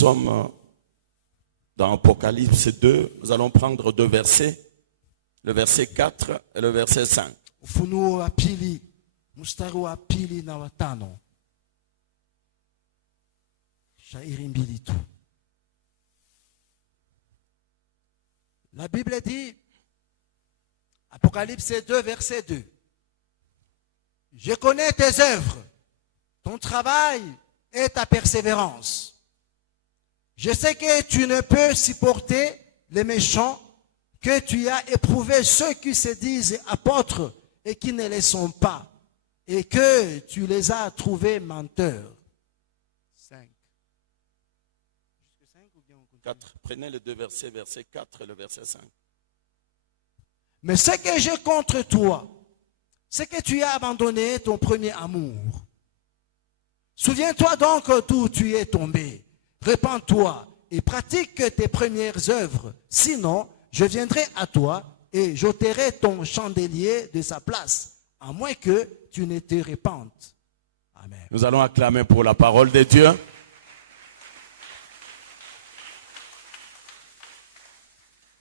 sommes dans Apocalypse 2. Nous allons prendre deux versets, le verset 4 et le verset 5. Ufunuo wa pili, mstari wa pili na wa tano. Shairi mbili tu. La Bible dit, Apocalypse 2, verset 2. Je connais tes œuvres, ton travail et ta persévérance. Je sais que tu ne peux supporter les méchants, que tu as éprouvé ceux qui se disent apôtres et qui ne le sont pas, et que tu les as trouvés menteurs. 5. 4. Prenez les deux versets, verset 4 et le verset 5. Mais ce que j'ai contre toi, c'est que tu as abandonné ton premier amour. Souviens-toi donc d'où tu es tombé. Répands-toi et pratique tes premières œuvres. Sinon, je viendrai à toi et j'ôterai ton chandelier de sa place, à moins que tu ne te répandes. Amen. Nous allons acclamer pour la parole de Dieu.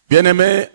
Bien-aimés,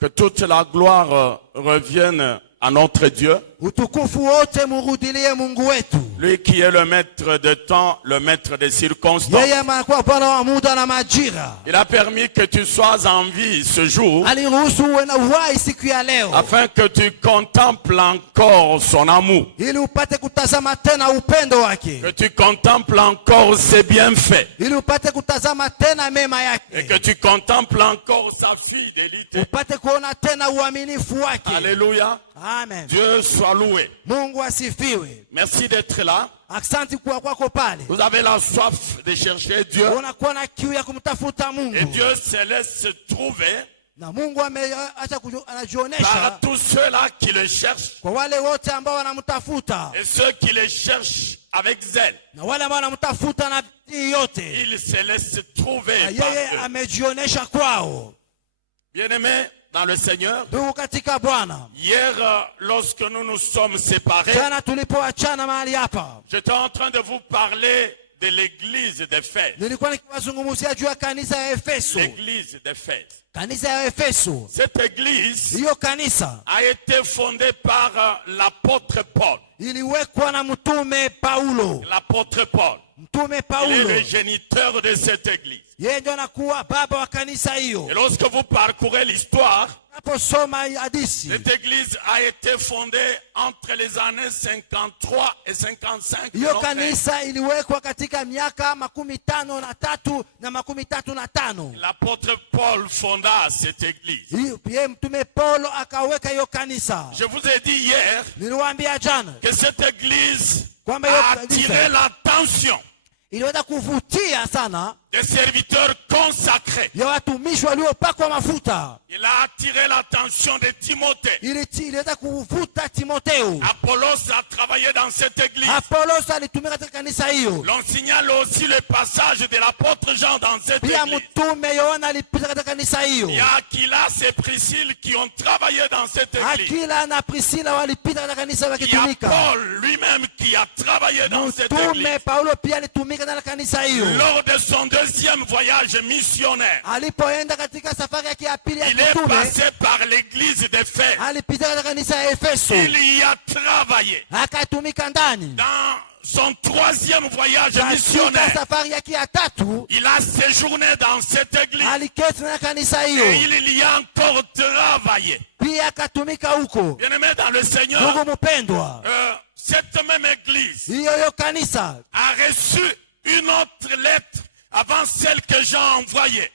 que toute la gloire revienne à notre Dieu. Utukufu wote murudilie Mungu wetu. Lui qui est le maître de temps, le maître des circonstances. Yeye anakuwa Bwana wa muda na majira. Il a permis que tu sois en vie ce jour, Aliruhusu uwe na uhai siku ya leo, afin que tu contemples encore son amour, ili upate kutazama tena upendo wake, que tu contemples encore ses bienfaits, ili upate kutazama tena mema et yake, que tu contemples encore sa fidélité. upate kuona tena uaminifu wake. Alléluia. Amen. Dieu soit loué. Mungu asifiwe. Merci d'être là. Asante kuwa kwako pale. Vous avez la soif de chercher Dieu. Unakuwa na kiu ya kumtafuta Et Mungu. Dieu se laisse trouver Na Mungu ameacha par anajionesha tous ceux-là qui le cherchent kwa wale wote ambao wanamtafuta, et ceux qui le cherchent avec zèle. na wale ambao wanamtafuta na bidii yote. Il se laisse trouver Na par yeye eux. amejionesha kwao. Bien-aimés dans le Seigneur, Ndugu katika Bwana, hier lorsque nous nous sommes séparés, jana tulipoachana mahali hapa, j'étais en train de vous parler de l'église d'Éphèse. nilikuwa nikiwazungumzia juu ya kanisa ya Efeso. L'église d'Éphèse. Kanisa ya Efeso, Cette église hiyo kanisa a été fondée par l'apôtre Paul. iliwekwa na mtume Paulo. L'apôtre Paul, Mtume il est Paulo, le géniteur de cette église. yeye ndio anakuwa baba wa kanisa hiyo. Et lorsque vous parcourez l'histoire, Naposoma hadithi, cette église a été fondée entre les années 53 et 55. hiyo kanisa iliwekwa katika miaka 53 na 35. L'apôtre Paul fonda cette église. Hiyo pia mtume Paulo akaweka hiyo kanisa. Je vous ai dit hier Niliwaambia jana que cette église kwamba hiyo a attiré kanisa l'attention iliweza kuvutia sana des serviteurs consacrés. ya watumishi waliopakwa mafuta. Il a attiré l'attention de Timothée. Iliweza kuvuta Timotheo. Apollos a travaillé dans cette église. Apollos alitumika katika kanisa hiyo. L'on signale aussi le passage de l'apôtre Jean dans cette Pia église. mtume Yohana alipita katika kanisa hiyo. Il y a Aquilas et Priscille qui ont travaillé dans cette église. Akila na Priscilla walipita katika kanisa Il y a wakitumika. Paul lui-même qui a travaillé dans cette église. Mtume Paulo pia alitumika katika kanisa hiyo. Lors de son deuxième voyage missionnaire, Alipoenda katika safari yake ya pili ya il est kitume, passé par l'église d'Éphèse. alipita katika kanisa ya Efeso. Il y a travaillé. Akatumika ndani. Dans son troisième voyage Katika missionnaire, safari yake ya tatu, il a séjourné dans cette église. aliketi na kanisa hiyo. Et il y a encore travaillé. Pia akatumika huko. Bien-aimé dans le Seigneur, Ndugu mpendwa, cette même église hiyo kanisa a reçu une autre lettre avant celle que Jean a envoyée.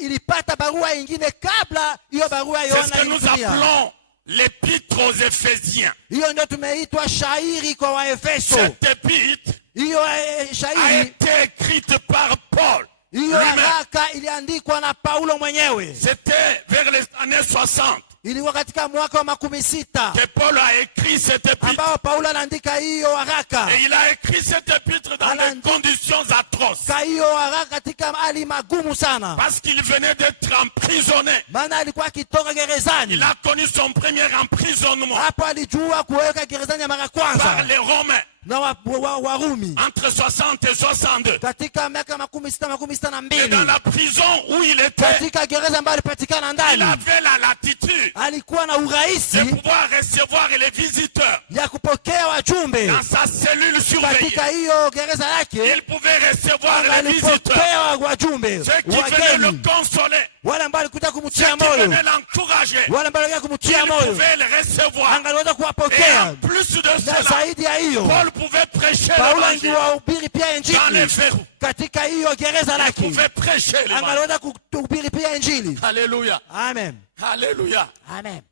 ilipata barua ingine kabla hiyo barua C'est ce Yohana que nous ilitumia. appelons l'épître aux Éphésiens. Hiyo ndio tumeitwa shairi kwa Waefeso. Cette épître Hiyo a shairi, été écrite par Paul. hiyo lui-même. haraka iliandikwa na Paulo mwenyewe. C'était vers les années 60 Ilikuwa katika mwaka wa 60 que Paul a écrit cette épître. ambao Paulo anaandika hiyo haraka. Et il a écrit cette épître dans des conditions atroces. Ka hiyo haraka katika hali magumu sana. Parce qu'il venait d'être emprisonné. Maana alikuwa akitoka gerezani. Il a connu son premier emprisonnement Hapo alijua kuweka gerezani ya mara par kwanza les Romains. na Warumi entre 60 et 62. katika miaka 60-62 Et dans la prison où il était, katika gereza ambayo alipatikana il ndani avait la latitude alikuwa na de urahisi pouvoir recevoir les visiteurs ya kupokea wajumbe dans sa cellule surveillée. katika hiyo gereza yake. Il pouvait recevoir les visiteurs, Alipokea wajumbe ceux qui venaient le wageni, consoler, wale ambao walikuja ceux kumtia qui moyo, venaient l'encourager. wale ambao walikuja kumtia Il moyo, pouvait les recevoir. angaliweza Et kuwapokea. en plus de Na cela, zaidi ya hiyo, Paul pouvait prêcher Paulo l'évangile angewahubiri pia dans les injili verrous. katika hiyo gereza Il lake, pouvait prêcher l'évangile. angaliweza kuhubiri pia injili. Alléluia. Amen, Alléluia. amen.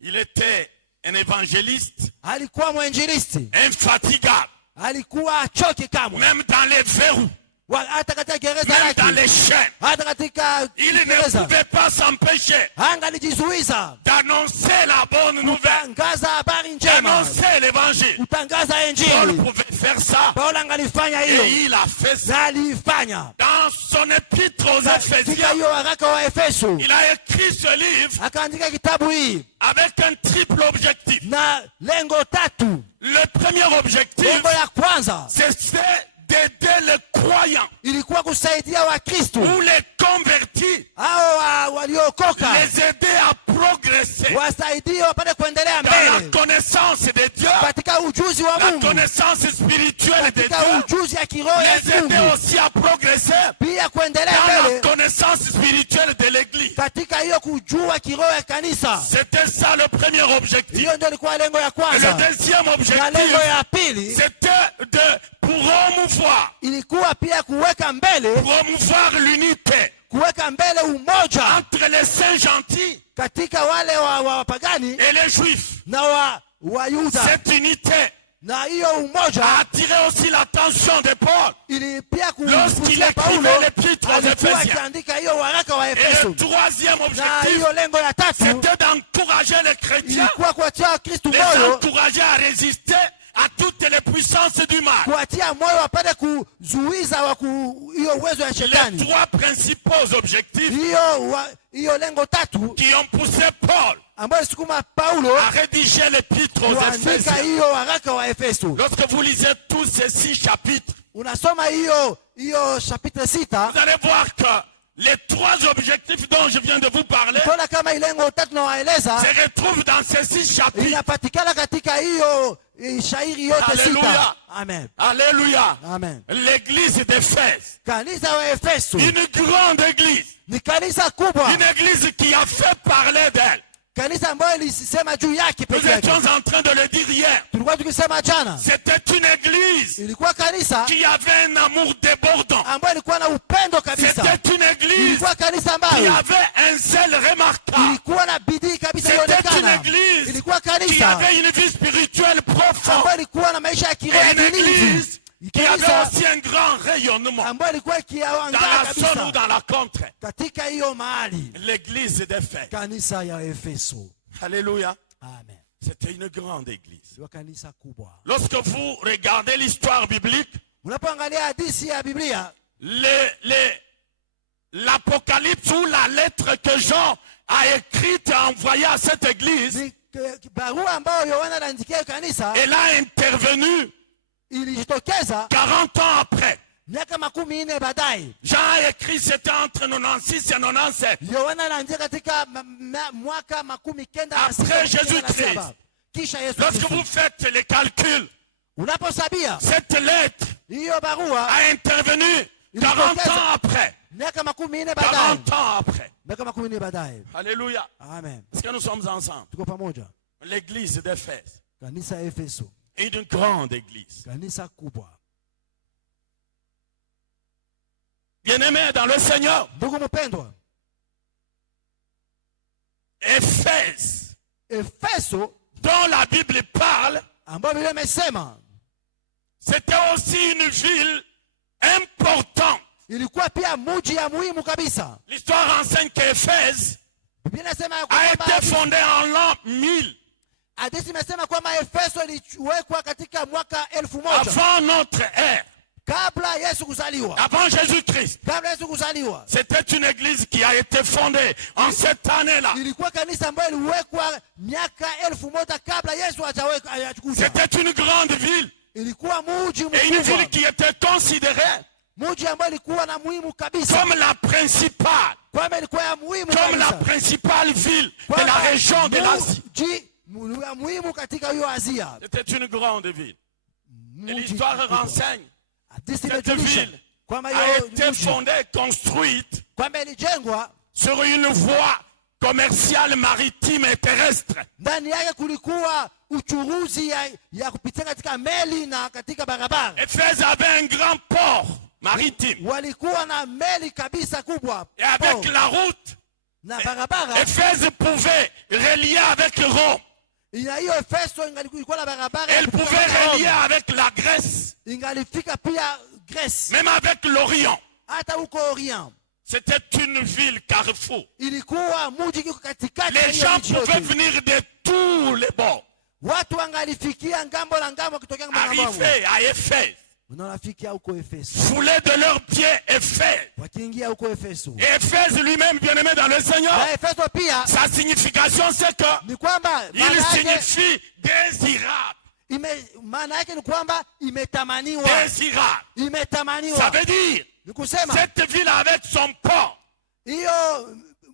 Il était un évangéliste Alikuwa mwinjilisti, infatigable, alikuwa achoki kamwe, même dans les verrous, hata katika gereza même dans lake, les chaînes. hata katika Il ne gereza pouvait pas s'empêcher angalijizuiza d'annoncer la bonne nouvelle, kutangaza habari njema, d'annoncer l'évangile. kutangaza Paul injili. pouvait faire ça Paulo angalifanya hiyo et il a fait ça. na aliifanya. Dans son épître aux Katika Éphésiens, hiyo waraka wa Efeso il a écrit ce livre akaandika kitabu hii avec un triple objectif. na lengo tatu. Le premier objectif, Lengo ya kwanza c'était d'aider les croyants ilikuwa kusaidia Wakristo ou les convertis, hao waliokoka, les aider à progresser wasaidie wapate kuendelea dans la mbele connaissance de Dieu, katika ujuzi wa la Mungu, connaissance spirituelle de katika Dieu, ujuzi ya kiroho ya les aider Mungu, aussi à progresser pia kuendelea dans la mbele connaissance spirituelle de l'Église. katika hiyo kujua kiroho ya kanisa. C'était ça le premier objectif. Hiyo ndio ilikuwa lengo ya Et le kwanza, deuxième na objectif, lengo ya pili c'était de promouvoir ilikuwa pia kuweka mbele, l'unité kuweka mbele umoja entre les saints gentils katika wale wapagani et les juifs. na Wayuda, Cette unité na hiyo a umoja attiré aussi l'attention de Paul ili pia lorsqu'il kuvutia Paulo écrivait l'épître aux alikuwa Éphésiens. akiandika hiyo waraka wa Et Efeso. le troisième Na objectif, hiyo lengo ya tatu c'était d'encourager les chrétiens, ilikuwa kuwatia Wakristo les moyo, encourager à résister à toutes les puissances du mal. kuwatia moyo wapate kuzuiza hiyo uwezo ya Les shetani. trois principaux objectifs Hiyo lengo tatu qui ont poussé Paul ambayo sukuma Paulo à rédiger l'épître aux kuandika Éphésiens. hiyo waraka wa Efeso. Lorsque vous lisez tous ces 6 chapitres, Unasoma hiyo chapitre 6, vous allez voir que les trois objectifs dont je viens de vous parler tona kama ilengo tatu na waeleza se retrouvent dans ces 6 chapitres. inapatikana katika hiyo shairi yote Alléluia. 6. Amen. Alléluia. Amen. L'église d'Éphèse, Kanisa wa Efeso une grande église, ni kanisa kubwa, une église qui a fait parler d'elle. kanisa ambayo ilisema juu yake Nous peke yake. étions en train de le dire hier. Tulikuwa tukisema jana, C'était une église ilikuwa kanisa qui avait un amour débordant. ambayo ilikuwa na upendo kabisa, C'était une église ilikuwa kanisa qui ambayo avait un zèle remarquable. ilikuwa na bidii kabisa C'était une ionekana, église ilikuwa qui kanisa avait une vie spirituelle profonde. ambayo ilikuwa na maisha ya kiroho ya Et une kilinzi, église qui avait kanisa aussi un grand rayonnement ambayo ilikuwa dans ikiangaa la zone ou kabisa dans la contre. katika hiyo mahali, L'église d'Éphèse. kanisa ya Efeso. Alléluia. Amen. C'était une grande église. Ilikuwa kanisa kubwa. Lorsque vous regardez l'histoire biblique, Unapoangalia hadithi ya Biblia, l'Apocalypse ou la lettre que Jean a écrite et envoyée à cette église, ni barua ambayo Yohana aliandikia kanisa elle a intervenu ilijitokeza 40 ans après. miaka 40 baadaye. Jean a écrit, c'était entre 96 et 97. Yohana aliandika katika mwaka 19 Après Jésus-Christ. Kisha Yesu Lorsque Kristo. vous faites les calculs, Unaposabia cette lettre hiyo barua a intervenu 40 ans après. miaka 40 baadaye, 40 ans après. miaka 40 baadaye. Alléluia. Amen. Est-ce que nous sommes ensemble? Tuko pamoja. L'église d'Éphèse Kanisa ya Efeso, est une grande église. kanisa kubwa. Bien-aimés dans le Seigneur, Ndugu mpendwa, Éphèse, Efeso dont la Bible parle, ambayo Biblia imesema c'était aussi une ville importante. ilikuwa pia mji ya muhimu kabisa. L'histoire enseigne qu'Éphèse Biblia inasema ya a été kwamba fondée en l'an 1000 hadithi imesema kwamba Efeso iliwekwa katika mwaka 1000 avant notre ère, kabla Yesu kuzaliwa. avant Jésus-Christ. Kabla Yesu kuzaliwa, C'était une église qui a été fondée en cette année-là. ilikuwa kanisa ambayo iliwekwa miaka 1000 kabla Yesu hajakuja. C'était une grande ville ilikuwa muji Et une ville mkubwa, qui était considérée muji ambayo ilikuwa na muhimu kabisa, comme la principale, kwamba ilikuwa ya muhimu comme la kabisa, principale ville de la kwamba région de l'Asie. muji ya muhimu katika hiyo Asia. C'était une grande ville. Et Mji l'histoire mkubwa. renseigne Hadithi cette imetulisha ville kwamba a hiyo été mji, fondée, construite kwamba ilijengwa sur une voie commerciale maritime et terrestre. ndani yake kulikuwa uchuruzi ya kupitia katika meli na katika barabara. Éphèse avait un grand port maritime. Walikuwa na meli kabisa kubwa Et avec port, la route, na barabara. Éphèse pouvait relier avec Rome. Ina hiyo Efeso ilikuwa na barabara, Elle pouvait relier avec la Grèce, ingalifika pia Grèce, même avec l'Orient. hata huko Orient. C'était une ville carrefour. Ilikuwa mji kiko katikati ya Les hiyo gens miji pouvaient yote. venir de tous les bords, Watu wangalifikia ngambo na ngambo kutokea ngambo na ngambo. arriver à Éphèse, Unafikia huko Efeso, fouler de leurs pieds Éphèse. wakiingia huko Efeso. Et Éphèse lui-même, bien-aimé dans le Seigneur, Na Efeso pia sa signification c'est que ni kwamba il maana yake signifie désirable. maana yake ni kwamba imetamaniwa, Désirable. Ça imetamaniwa. veut dire, Ni kusema cette ville avec son port, hiyo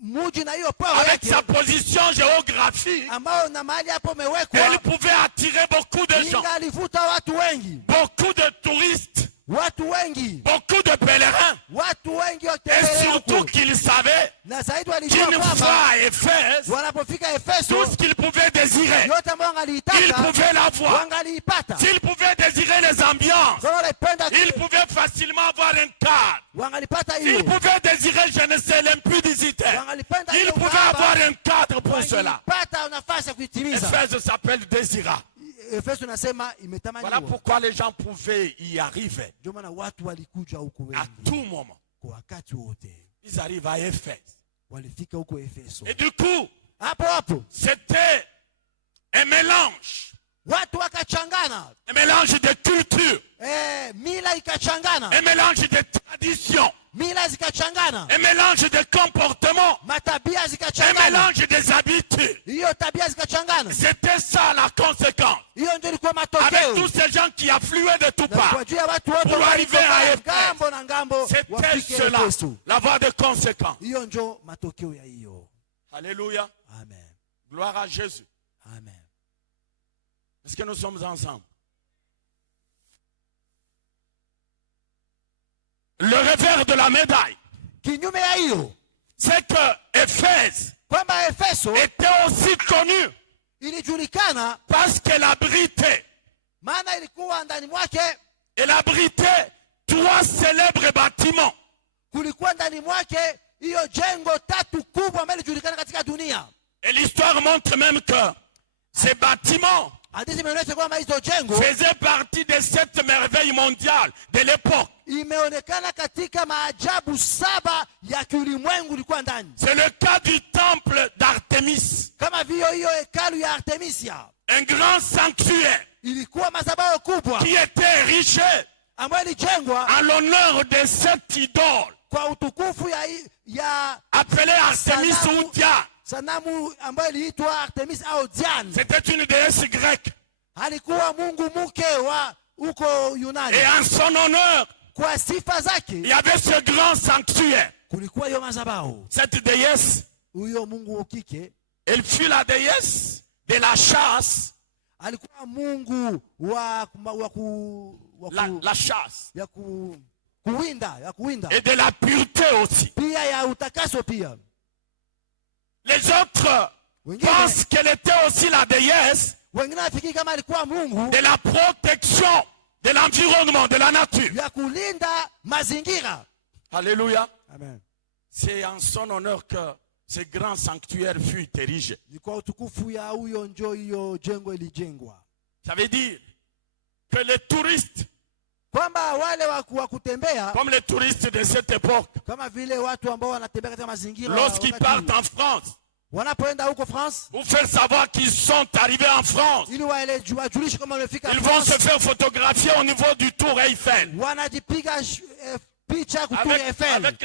mji na hiyo port avec yake sa position géographique, ambao na mahali hapo elle umewekwa, pouvait attirer beaucoup de gens, ingalivuta watu wengi, beaucoup de touristes, watu wengi, beaucoup de pèlerins. watu wengi Et watembelea surtout huko. qu'ils savaient Na zaidi walijua qu'une kwamba fois à Éphèse, wanapofika Efeso, tout ce qu'ils pouvaient désirer, yote ambayo ils wangaliitaka pouvaient l'avoir. wangaliipata. S'ils pouvaient désirer les ambiances, Kama wanaipenda ils pouvaient facilement avoir un cadre. wangalipata S'ils hiyo, pouvaient désirer, je ne sais, l'impudicité, wangalipenda ils hiyo pouvaient ukahaba, avoir un cadre pour cela. wangalipata nafasi ya kuitimiza. Éphèse s'appelle désirable. Efeso nasema Voilà imetamaniwa. pourquoi les gens pouvaient y arriver Ndio maana watu walikuja huko à wengi tout moment. kwa wakati wote, Ils arrivent à Éphèse. walifika huko Efeso. Et du coup, Hapo hapo c'était un mélange de culture, mila ikachangana, un mélange de tradition, mila zikachangana, un mélange de comportement, matabia un zikachangana, mélange des habitudes. hiyo tabia zikachangana. C'était ça la conséquence. Hiyo ndio ilikuwa Avec matokeo. tous ces gens qui affluaient de tout Na part. kwa juu ya watu wote Pour arriver à walitoka Efeso. ngambo na ngambo C'était wafike cela, Efeso. la voie de conséquence. Hiyo ndio matokeo ya hiyo. Alléluia. Amen. Gloire à Jésus. Amen. Est-ce que nous sommes ensemble? Le revers de la médaille, Kinyume ya hiyo c'est que Éphèse kwamba Efeso était aussi connue ilijulikana parce qu'elle abritait, maana ilikuwa ndani mwake, elle abritait 3 célèbres bâtiments. kulikuwa ndani mwake hiyo jengo tatu kubwa ambayo ilijulikana katika dunia. Et l'histoire montre même que ces bâtiments Hadithi imeonyesha kwamba hizo jengo faisaient partie des 7 merveilles mondiales de l'époque. imeonekana katika maajabu 7 ya kiulimwengu ilikuwa ndani, C'est le cas du temple d'Artémis, kama vile hiyo hekalu ya Artemisia un grand sanctuaire ilikuwa madhabahu kubwa qui était érigé ambayo ilijengwa en l'honneur de cette idole kwa utukufu ya appelée Artémis ou Diane. sanamu ambayo iliitwa Artemis au Diane. C'était une déesse grecque. Alikuwa mungu mke wa huko Yunani. Et en son honneur, Kwa sifa zake il y avait ce grand sanctuaire. kulikuwa hiyo madhabahu. Cette déesse, Huyo mungu wa kike elle fut la déesse de la chasse, alikuwa mungu wa la chasse, kuwinda et de la pureté aussi. pia ya utakaso pia. Les autres pensent qu'elle était aussi la déesse Wengine nafikiri kama alikuwa mungu de la protection de l'environnement, de la nature. ya kulinda mazingira. Alléluia. Amen. C'est en son honneur que ce grand sanctuaire fut érigé. Ni kwa utukufu ya huyo njo hiyo jengo ilijengwa. Ça veut dire que les touristes, Kwamba wale wa kutembea comme les touristes de cette époque, kama vile watu ambao wanatembea katika mazingira lorsqu'ils wakati partent en France, wanapoenda huko France pour faire savoir qu'ils sont arrivés en France, ili wajulishe kama wamefika ils vont se France, faire photographier au niveau du Tour Eiffel, wanajipiga picha kutoka avec Eiffel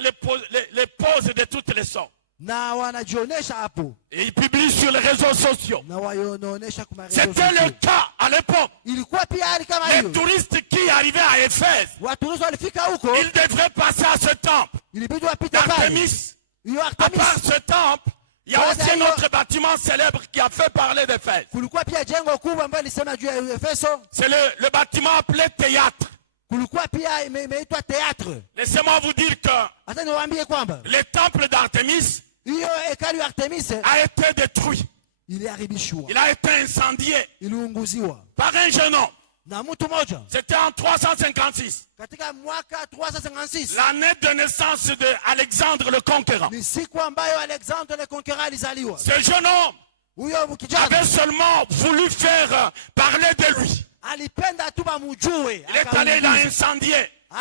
les poses de toutes les sortes. na wanajionesha hapo Et ils publient sur les réseaux sociaux. na wanaonesha kwa C'était le cas à l'époque. ilikuwa pia hali kama Les hiyo. touristes qui arrivaient à Éphèse, Waturusi walifika huko, ils devraient passer à ce temple ilibidi wapite pale. d'Artémis. Hiyo À part Artemis ce temple, il y a aussi un autre bâtiment célèbre qui a fait parler d'Éphèse. kulikuwa pia jengo kubwa ambalo lisema juu ya Efeso. C'est le bâtiment appelé théâtre. Kulikuwa pia imeitwa teatre. Laissez-moi vous dire que Hata niwaambie kwamba le temple d'Artémis hiyo hekalu ya Artemis a été détruit. iliharibishwa, Il a été incendié iliunguziwa par un jeune homme. na mtu mmoja C'était en 356, katika mwaka 356. l'année de naissance d'Alexandre le Conquérant. Ni siku ambayo Alexandre le Conquérant alizaliwa. Ce jeune homme Huyo kijana avait seulement voulu faire parler de lui. alipenda tu bamujue, Il est allé, il a incendié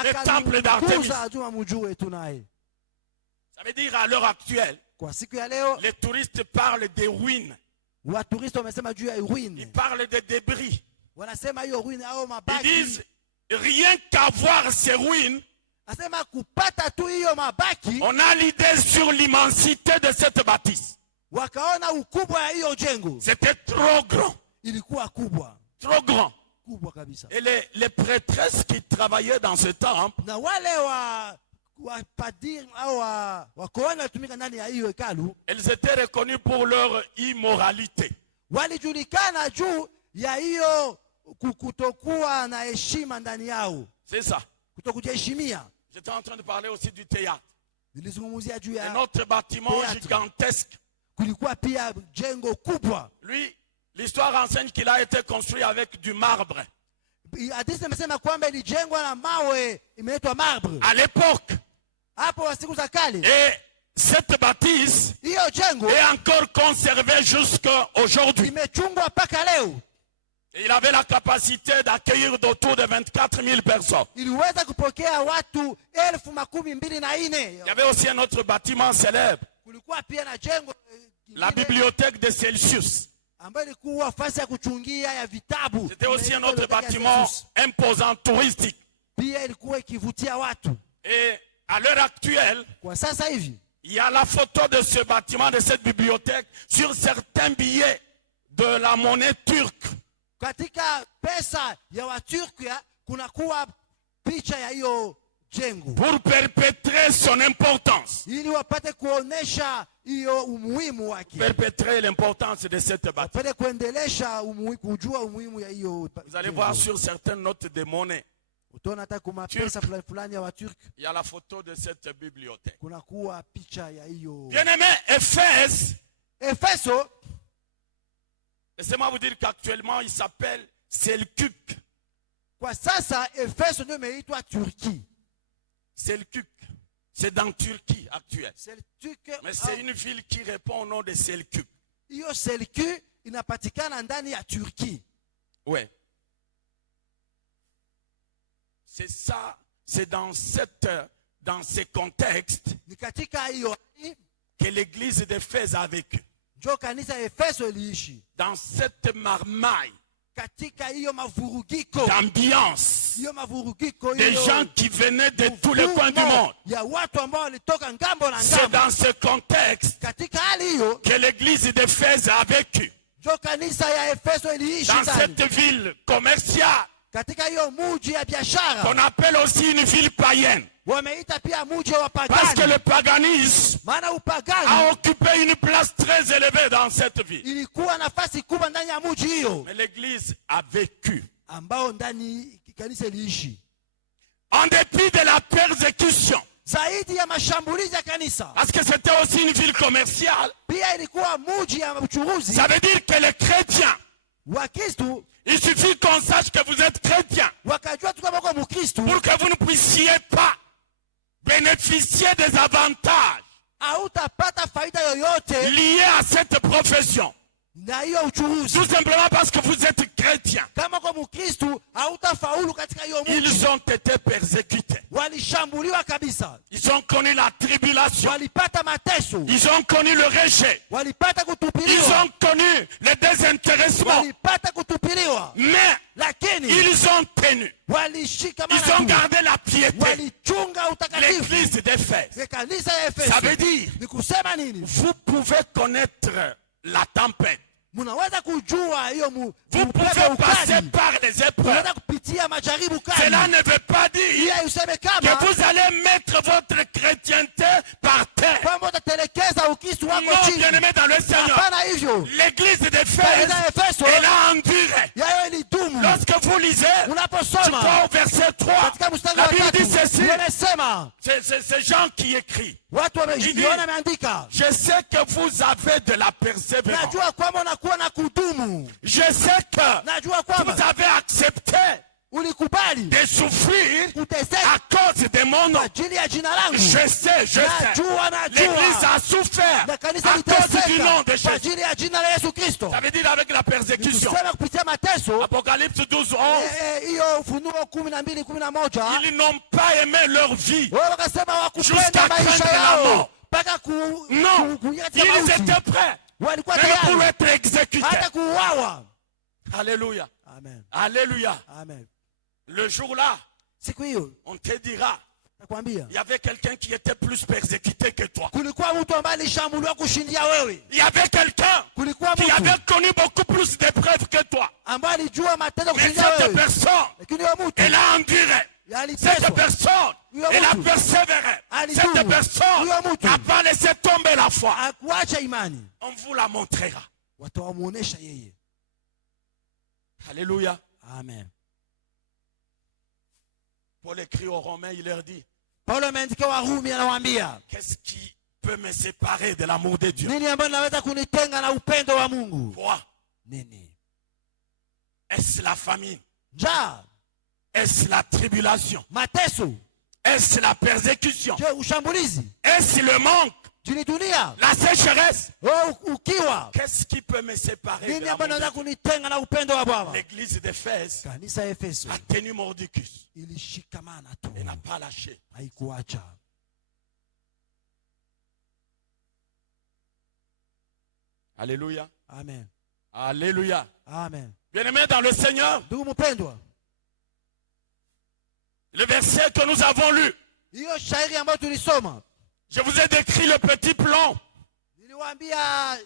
le temple d'Artémis. akaunguza tu bamujue tu naye. Ça veut dire à l'heure actuelle, Kwa siku ya leo les touristes parlent des ruines. Waturisti wamesema juu ya Ils ruine, parlent des débris. wanasema hiyo ruine au Ils mabaki, disent, rien qu'à voir ces ruines, asema kupata tu hiyo mabaki, on a l'idée sur l'immensité de cette bâtisse. wakaona ukubwa ya hiyo jengo, C'était trop grand, ilikuwa kubwa trop grand. kubwa kabisa. Et les prêtresses qui travaillaient dans ce temple, Na wale wa padiri au wa koani walitumika ndani ya hiyo hekalu elles étaient reconnues pour leur immoralité. walijulikana juu ya hiyo kutokuwa na heshima ndani yao, C'est ça. kutokujiheshimia. J'étais en train de parler aussi du théâtre. Nilizungumzia juu Un ya autre bâtiment Théâtre. gigantesque. kulikuwa pia jengo kubwa. Lui, l'histoire enseigne qu'il a été construit avec du marbre. Hadithi imesema kwamba ilijengwa na mawe imeitwa marbre À l'époque, hapo wa siku za kale. et cette bâtisse Hiyo jengo est encore conservée jusqu'à aujourd'hui. imechungwa mpaka leo. Et il avait la capacité d'accueillir autour de 24 000 personnes. Iliweza kupokea watu 24,000. Il y avait aussi un autre bâtiment célèbre, Kulikuwa pia na jengo la kingine bibliothèque de Celsius. ambayo ilikuwa fasi ya kuchungia ya vitabu. C'était aussi un Inaitwa autre bibliothèque ya bâtiment Jesus. imposant touristique. Pia ilikuwa ikivutia watu. Et à l'heure actuelle, Kwa sasa hivi il y a la photo de ce bâtiment, de cette bibliothèque, sur certains billets de la monnaie turque. katika pesa ya Waturkia kunakuwa picha ya hiyo jengo Pour perpétrer son importance. ili wapate kuonesha hiyo umuhimu wake, Perpétrer l'importance de cette bâtisse. wapate kuendelesha kujua umuhimu ya hiyo Vous allez jengo. voir sur certaines notes de monnaie, Utaona hata kuma pesa fulani fulani ya Waturk il y a la photo de cette bibliothèque. kunakuwa picha ya hiyo. Bien-aimé, Éphèse, Efeso, laissez-moi vous dire qu'actuellement il s'appelle Selkuk. kwa sasa Efeso ndio imeitwa Turki. Selkuk, c'est dans Turquie actuelle. Selçuk, Mais c'est une ville qui répond au nom de Selkuk. hiyo Selçuk inapatikana ndani ya Turki. Ouais. C'est ça, c'est dans ces contextes Ni katika hiyo que l'église d'Éphèse a vécu. ndio kanisa ya Efeso iliishi. Dans cette marmaille Katika hiyo mavurugiko, d'ambiance, hiyo mavurugiko, des hiyo gens qui venaient de tous les coins du monde. ya watu ambao walitoka ngambo na C'est ngambo. dans ce contexte Katika hali hiyo que l'église d'Éphèse a vécu. ndio kanisa ya Efeso iliishi Dans ndani. cette ville commerciale, Katika hiyo muji ya biashara qu'on appelle aussi une ville païenne. wameita pia muji wa Parce que pagani, le paganisme maana a upagani occupé une place très élevée dans cette ville. ilikuwa nafasi kubwa ndani ya muji hiyo, Mais l'église a vécu. ambao ndani kanisa iliishi En dépit de la persécution. zaidi ya mashambulizi ya kanisa. Parce que c'était aussi une ville commerciale. Pia ilikuwa muji ya uchuruzi Ça veut dire que les chrétiens, wa Kristu, il suffit qu'on sache que vous êtes chrétien wakajua tu kama kwa Mkristu pour que vous ne puissiez pas bénéficier des avantages hautapata faida yoyote liés à cette profession. na hiyo uchuruzi. Tout simplement parce que vous êtes chrétien. Kama kwa Mkristu hautafaulu katika hiyo muji. Ils ont été persécutés. Walishambuliwa kabisa, Ils ont connu la tribulation. walipata mateso, Ils ont connu le rejet. walipata Ils kutupiliwa, ont connu le désintéressement. walipata kutupiliwa, Mais lakini ils ont tenu. walishikamana Ils ont tu, gardé la piété. walichunga utakatifu. L'église d'Éphèse. Kanisa ya Ça veut Efeso dire ni que kusema nini? Vous pouvez connaître la tempête. Mnaweza kujua hiyo Vous pouvez passer par les épreuves. Unaweza kupitia majaribu kali. Cela ne veut pas dire Hiyo useme kama que vous allez mettre votre chrétienté par terre. kwamba utatelekeza Ukristo wako Non, chini. bien-aimé dans le Seigneur. Hapana hivyo. L'église d'Éphèse, Kanisa Efeso, elle a enduré. yayo ilidumu. Lorsque vous lisez, tu Unaposoma vois au verset 3, katika mstari la wa Bible 3 dit ceci. inasema C'est Jean qui écrit. watu wamejiona ameandika. Je sais que vous avez de la persévérance. Najua kwamba unakuwa na kudumu. Je sais que Najua kwamba vous avez accepté ulikubali de souffrir kuteseka à cause de mon nom. kwa ajili ya jina langu. Je sais. Najua. L'église a souffert Na à kanisa cause du nom liteseka de kwa Jésus. ajili ya jina la Yesu Kristo. Ça veut dire avec la persécution. Kusema kupitia mateso. Apocalypse 12, 11. Hiyo Ufunuo 12:11. Ils n'ont pas aimé leur vie. Wao wakasema Jusqu'à wakupenda maisha craindre la yao mort. mpaka Non, ils étaient prêts. walikuwa Même pour tayari être exécutés. hata kuuawa. Alléluia. Amen. Alléluia. Amen. Le jour-là, Siku hiyo on te dira, nakwambia il y avait quelqu'un qui était plus persécuté que toi. kulikuwa mtu ambaye alishambuliwa kushindia wewe. Il y avait quelqu'un Kulikuwa qui mtu avait connu beaucoup plus d'épreuves que toi. ambaye alijua matendo Mais kushindia cette wewe. personne, Lakini huyo mtu elle a enduré. Cette aliteswa. personne, elle a persévéré. Cette personne n'a pas laissé tomber la foi. Hakuacha imani. On vous la montrera. Watawamuonesha yeye. Alléluia. Amen. Paul écrit aux Romains, il leur dit, Paulo ameandikia Warumi anawaambia, qu'est-ce qui peut me séparer de l'amour de Dieu? nini ambayo naweza kunitenga na upendo wa Mungu? Quoi? Nini? Est-ce la famine? Njaa, Est-ce la tribulation? mateso, Est-ce la persécution? je ushambulizi, Est-ce le manque? jini dunia, La sécheresse? ukiwa. Qu'est-ce qui peut me séparer de Nini l'amour ambayo de naweza Dieu? kunitenga na upendo wa Baba? L'église d'Éphèse Kanisa Efeso a tenu Mordicus ilishikamana tu, et n'a pas lâché. haikuacha. Alléluia. Amen. Alléluia. Amen. Bien-aimés dans le Seigneur, Ndugu mpendwa, le verset que nous avons lu, hiyo shairi ambayo tulisoma, je vous ai décrit le petit plan niliwaambia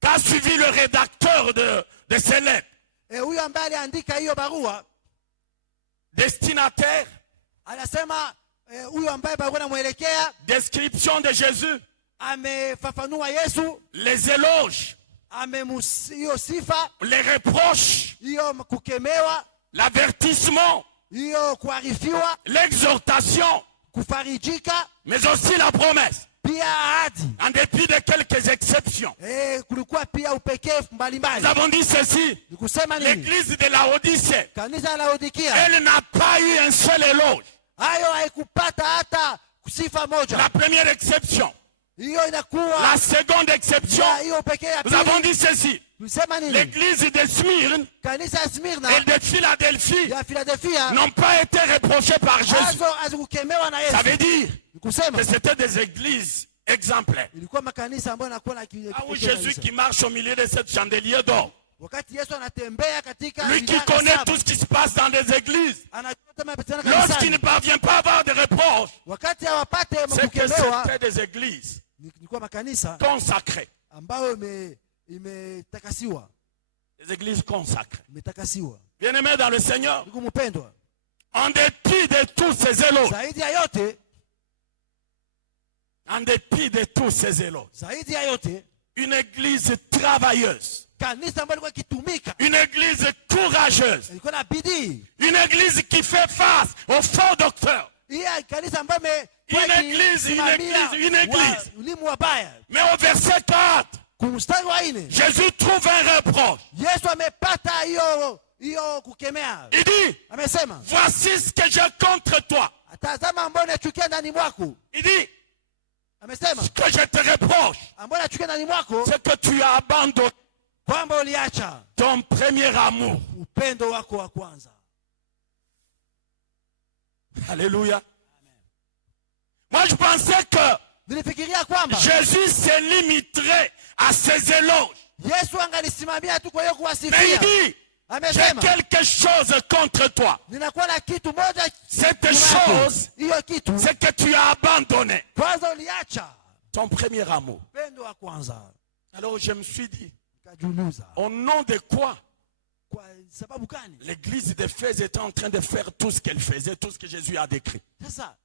qu'a suivi le rédacteur de ces lettres. huyo ambaye aliandika hiyo barua Destinataire, anasema huyo ambaye barua inamwelekea description de Jésus, amefafanua Yesu, les éloges, hiyo sifa, les reproches, hiyo kukemewa, l'avertissement, hiyo kuarifiwa, l'exhortation, kufarijika, mais aussi la promesse, pia ahadi. en dépit de quelques exceptions. Kulikuwa pia upekee mbalimbali. Nous avons dit ceci, Nikusema nini? l'église de Laodicée, Kanisa la Laodikia, elle n'a pas eu un seul éloge. hayo haikupata hata sifa moja. La première exception. Hiyo inakuwa La seconde exception, hiyo pekee ya nous avons pili. dit ceci, Tusema nini? l'église de Smyrne Kanisa ya Smyrna et de Philadelphie ya Philadelphia n'ont pas été reprochés par Jésus. hazo hazikukemewa na Ça veut Yesu. dire Nikusema que c'était des églises exemplaires. ilikuwa makanisa ambayo yanakuwa na Ah oui, Jésus qui marche au milieu de cette chandelier d'or. wakati Yesu anatembea katika Lui qui vinara connaît saba, tout ce qui se passe dans les églises. anajua kama amepatikana Lorsqu'il kanisani. ne parvient pas à avoir de reproches, Wakati hawapate c'est que kukemewa, c'était des églises nilikuwa makanisa consacrées. ambayo imetakasiwa, Des églises consacrées. imetakasiwa. Bien-aimés dans le Seigneur, Ndugu mpendwa, en dépit de tous ces éloges, zaidi ya yote, en dépit de tous ces éloges, zaidi ya yote, une église travailleuse, kanisa ambayo ilikuwa ikitumika, une église courageuse, ilikuwa na bidii. une église qui fait face aux faux docteurs. Hii kanisa ambayo Une église. ulimu wabaya. Mais au verset 4, Kumstari wa 4, Jésus trouve un reproche. Yesu amepata hiyo kukemea. Il dit, Amesema, voici ce que j'ai contre toi. tazama ambayo nachukia ndani mwako. Il dit, Amesema, ce que je te reproche, ambayo nachukia ndani mwako, c'est que tu as abandonné kwamba uliacha ton premier amour. upendo wako wa kwanza. Alléluia. Moi, je pensais que Nilifikiria kwamba Jésus se limiterait à ses éloges. Yesu angalisimamia tu kwa hiyo Mais il kuwasifia. dit, j'ai Amesema, quelque chose contre toi. ninakuwa na kitu moja. Cette nyuma yako. chose, Hiyo kitu c'est que tu as abandonné kwanza uliacha ton premier amour. upendo wa kwanza. Alors je me suis dit, Nikajiuliza, au nom de quoi kwa sababu gani? l'église d'Éphèse était en train de faire tout ce qu'elle faisait, tout ce que Jésus a décrit. Sasa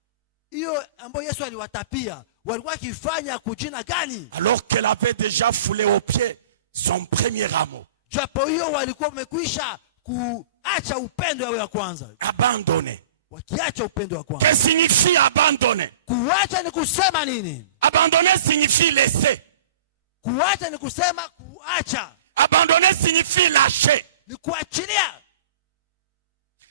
hiyo ambayo Yesu aliwatapia walikuwa wakifanya kujina gani? Alors qu'elle avait déjà foulé aux pieds son premier amour. Japo hiyo walikuwa wamekwisha kuacha upendo wao wa kwanza. Abandonner. Wakiacha upendo wa kwanza. Qu'est-ce que signifie abandonner? Kuacha ni kusema nini? Abandonner signifie laisser. Kuacha ni kusema kuacha. Abandonner signifie lâcher. Ni kuachilia.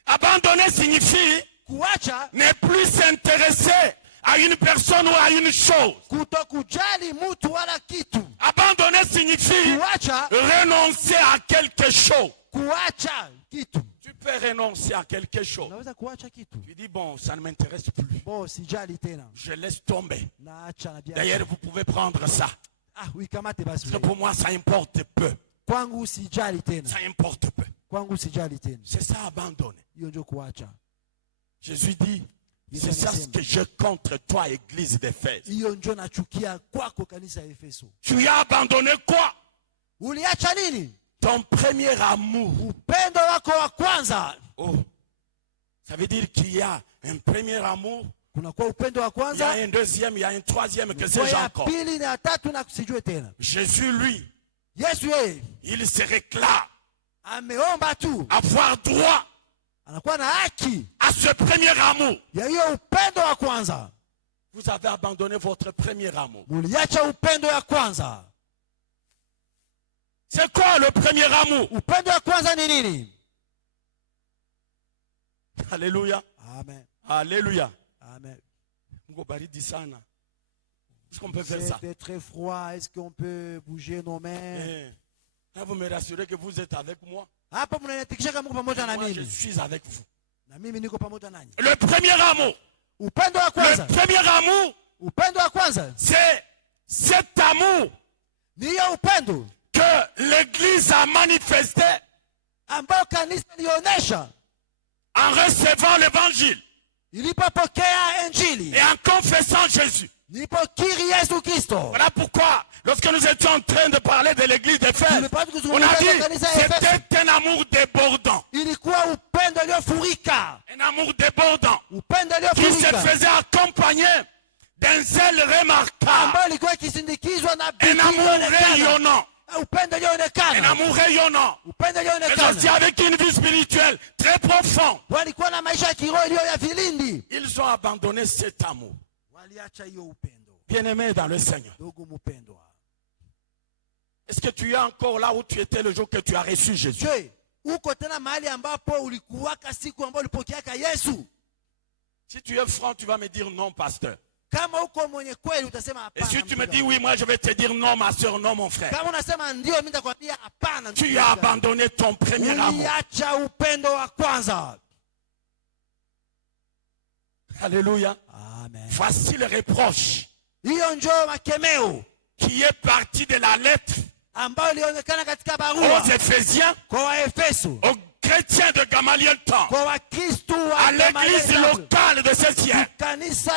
Abandonner signifie kuacha ne plus s'intéresser à une personne ou à une chose. Kutokujali mtu wala kitu. Abandonner signifie kuacha renoncer à quelque chose. Kuacha kitu. Tu peux renoncer à quelque chose. Unaweza kuacha kitu. Tu dis bon, ça ne m'intéresse plus. Bon, sijali tena. Je laisse tomber. Naacha na biashara. D'ailleurs, vous pouvez prendre ça. Ah, oui, kamate basi. Parce que pour moi, ça importe peu. Kwangu sijali tena. Ça importe peu. Kwangu sijali tena. C'est ça, abandonner. Hiyo ndio kuacha. Jésus dit, c'est ça ce que je contre toi, église d'Éphèse. Hiyo ndio nachukia kwako kanisa ya Efeso. Tu as abandonné quoi? Uliacha nini? Ton premier amour. Upendo wako wa kwanza. Oh. Ça veut dire qu'il y a un premier amour. Kuna kwa upendo wa Il y kwanza. a un deuxième, il y a un troisième, que sais-je encore. Pili na tatu na sijue tena. Jésus, lui, Yesu yeye il se réclame ameomba tu avoir droit anakuwa na haki à ce premier amour. ya hiyo upendo wa kwanza. Vous avez abandonné votre premier amour. Muliacha upendo ya kwanza. C'est quoi le premier amour? Upendo wa kwanza ni nini? Alléluia. Amen. Alléluia. Amen. Est-ce qu'on peut faire ça? C'est très froid. Est-ce qu'on peut bouger nos mains? Là, vous me rassurez que vous êtes avec moi. Hapa mnanitikisha kama mko pamoja na Moi, je mimi. suis avec vous. Na mimi niko pamoja nanyi. Le premier amour. Upendo wa Le kwanza. premier amour, Upendo wa kwanza. c'est cet amour Ni hiyo upendo que l'Église a manifesté ambao kanisa lionyesha en recevant l'évangile ilipopokea injili et en confessant Jésus. nilipokiri Yesu Kristo. Voilà pourquoi, lorsque nous étions en train de parler de l'église d'Éphèse, on a dit c'était un amour débordant. Ilikuwa upendo uliofurika. Un amour débordant Upendo qui se uliofurika. faisait accompagner d'un zèle remarquable. Ambao ilikuwa ikisindikizwa na Un bidii amour iliyoonekana. rayonnant. Upendo Un ulioonekana. amour rayonnant. Upendo Mais ulioonekana. aussi avec une vie spirituelle très profonde. Walikuwa na maisha ya kiroho iliyo ya vilindi. Ils ont abandonné cet amour. Waliacha hiyo upendo. Bien-aimé dans le Seigneur. Ndugu mpendwa. Est-ce que tu es encore là où tu étais le jour que tu as reçu Jésus? Je, uko tena mahali ambapo ulikuwaka siku ambayo ulipokeaka Yesu? Si tu es franc, tu vas me dire non, pasteur. Kama uko mwenye kweli utasema Et hapana. si tu me dis oui, moi je vais te dire non, ma soeur, non, mon frère. Kama unasema ndio, mimi nitakwambia hapana. Tu as abandonné ton premier amour. Uliacha upendo wa kwanza. Alléluia. Amen. Voici le reproche Hiyo njoo makemeo qui est parti de la lettre ambayo ilionekana katika aux barua Éphésiens, kwa Waefeso, aux chrétiens de Gamaliel temps, kwa Wakristo à wa l'église Gamaliel Temple, locale de ce siècle. kanisa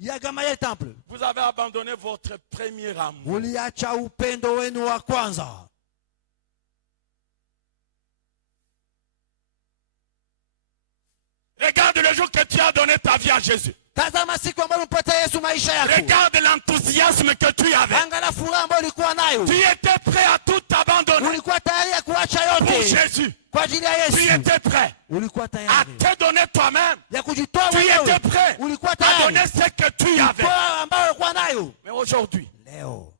ya Gamaliel Temple. Vous avez abandonné votre premier amour. Uliacha upendo wenu wa kwanza. Regarde le jour que tu as donné ta vie à Jésus. Tazama siku ambayo umpata Yesu maisha yako. Regarde l'enthousiasme que tu avais. Angalia furaha ambayo ulikuwa nayo. Tu étais prêt à tout abandonner Ulikuwa tayari ya kuacha pour yote Jésus. kwa ajili ya Tu Yesu. étais prêt Ulikuwa à tayari te donner toi-même. ya kujitoa Tu mwenyewe. étais prêt Ulikuwa à tayari donner ce que tu avais. kwa ambayo ulikuwa nayo. Mais aujourd'hui, Leo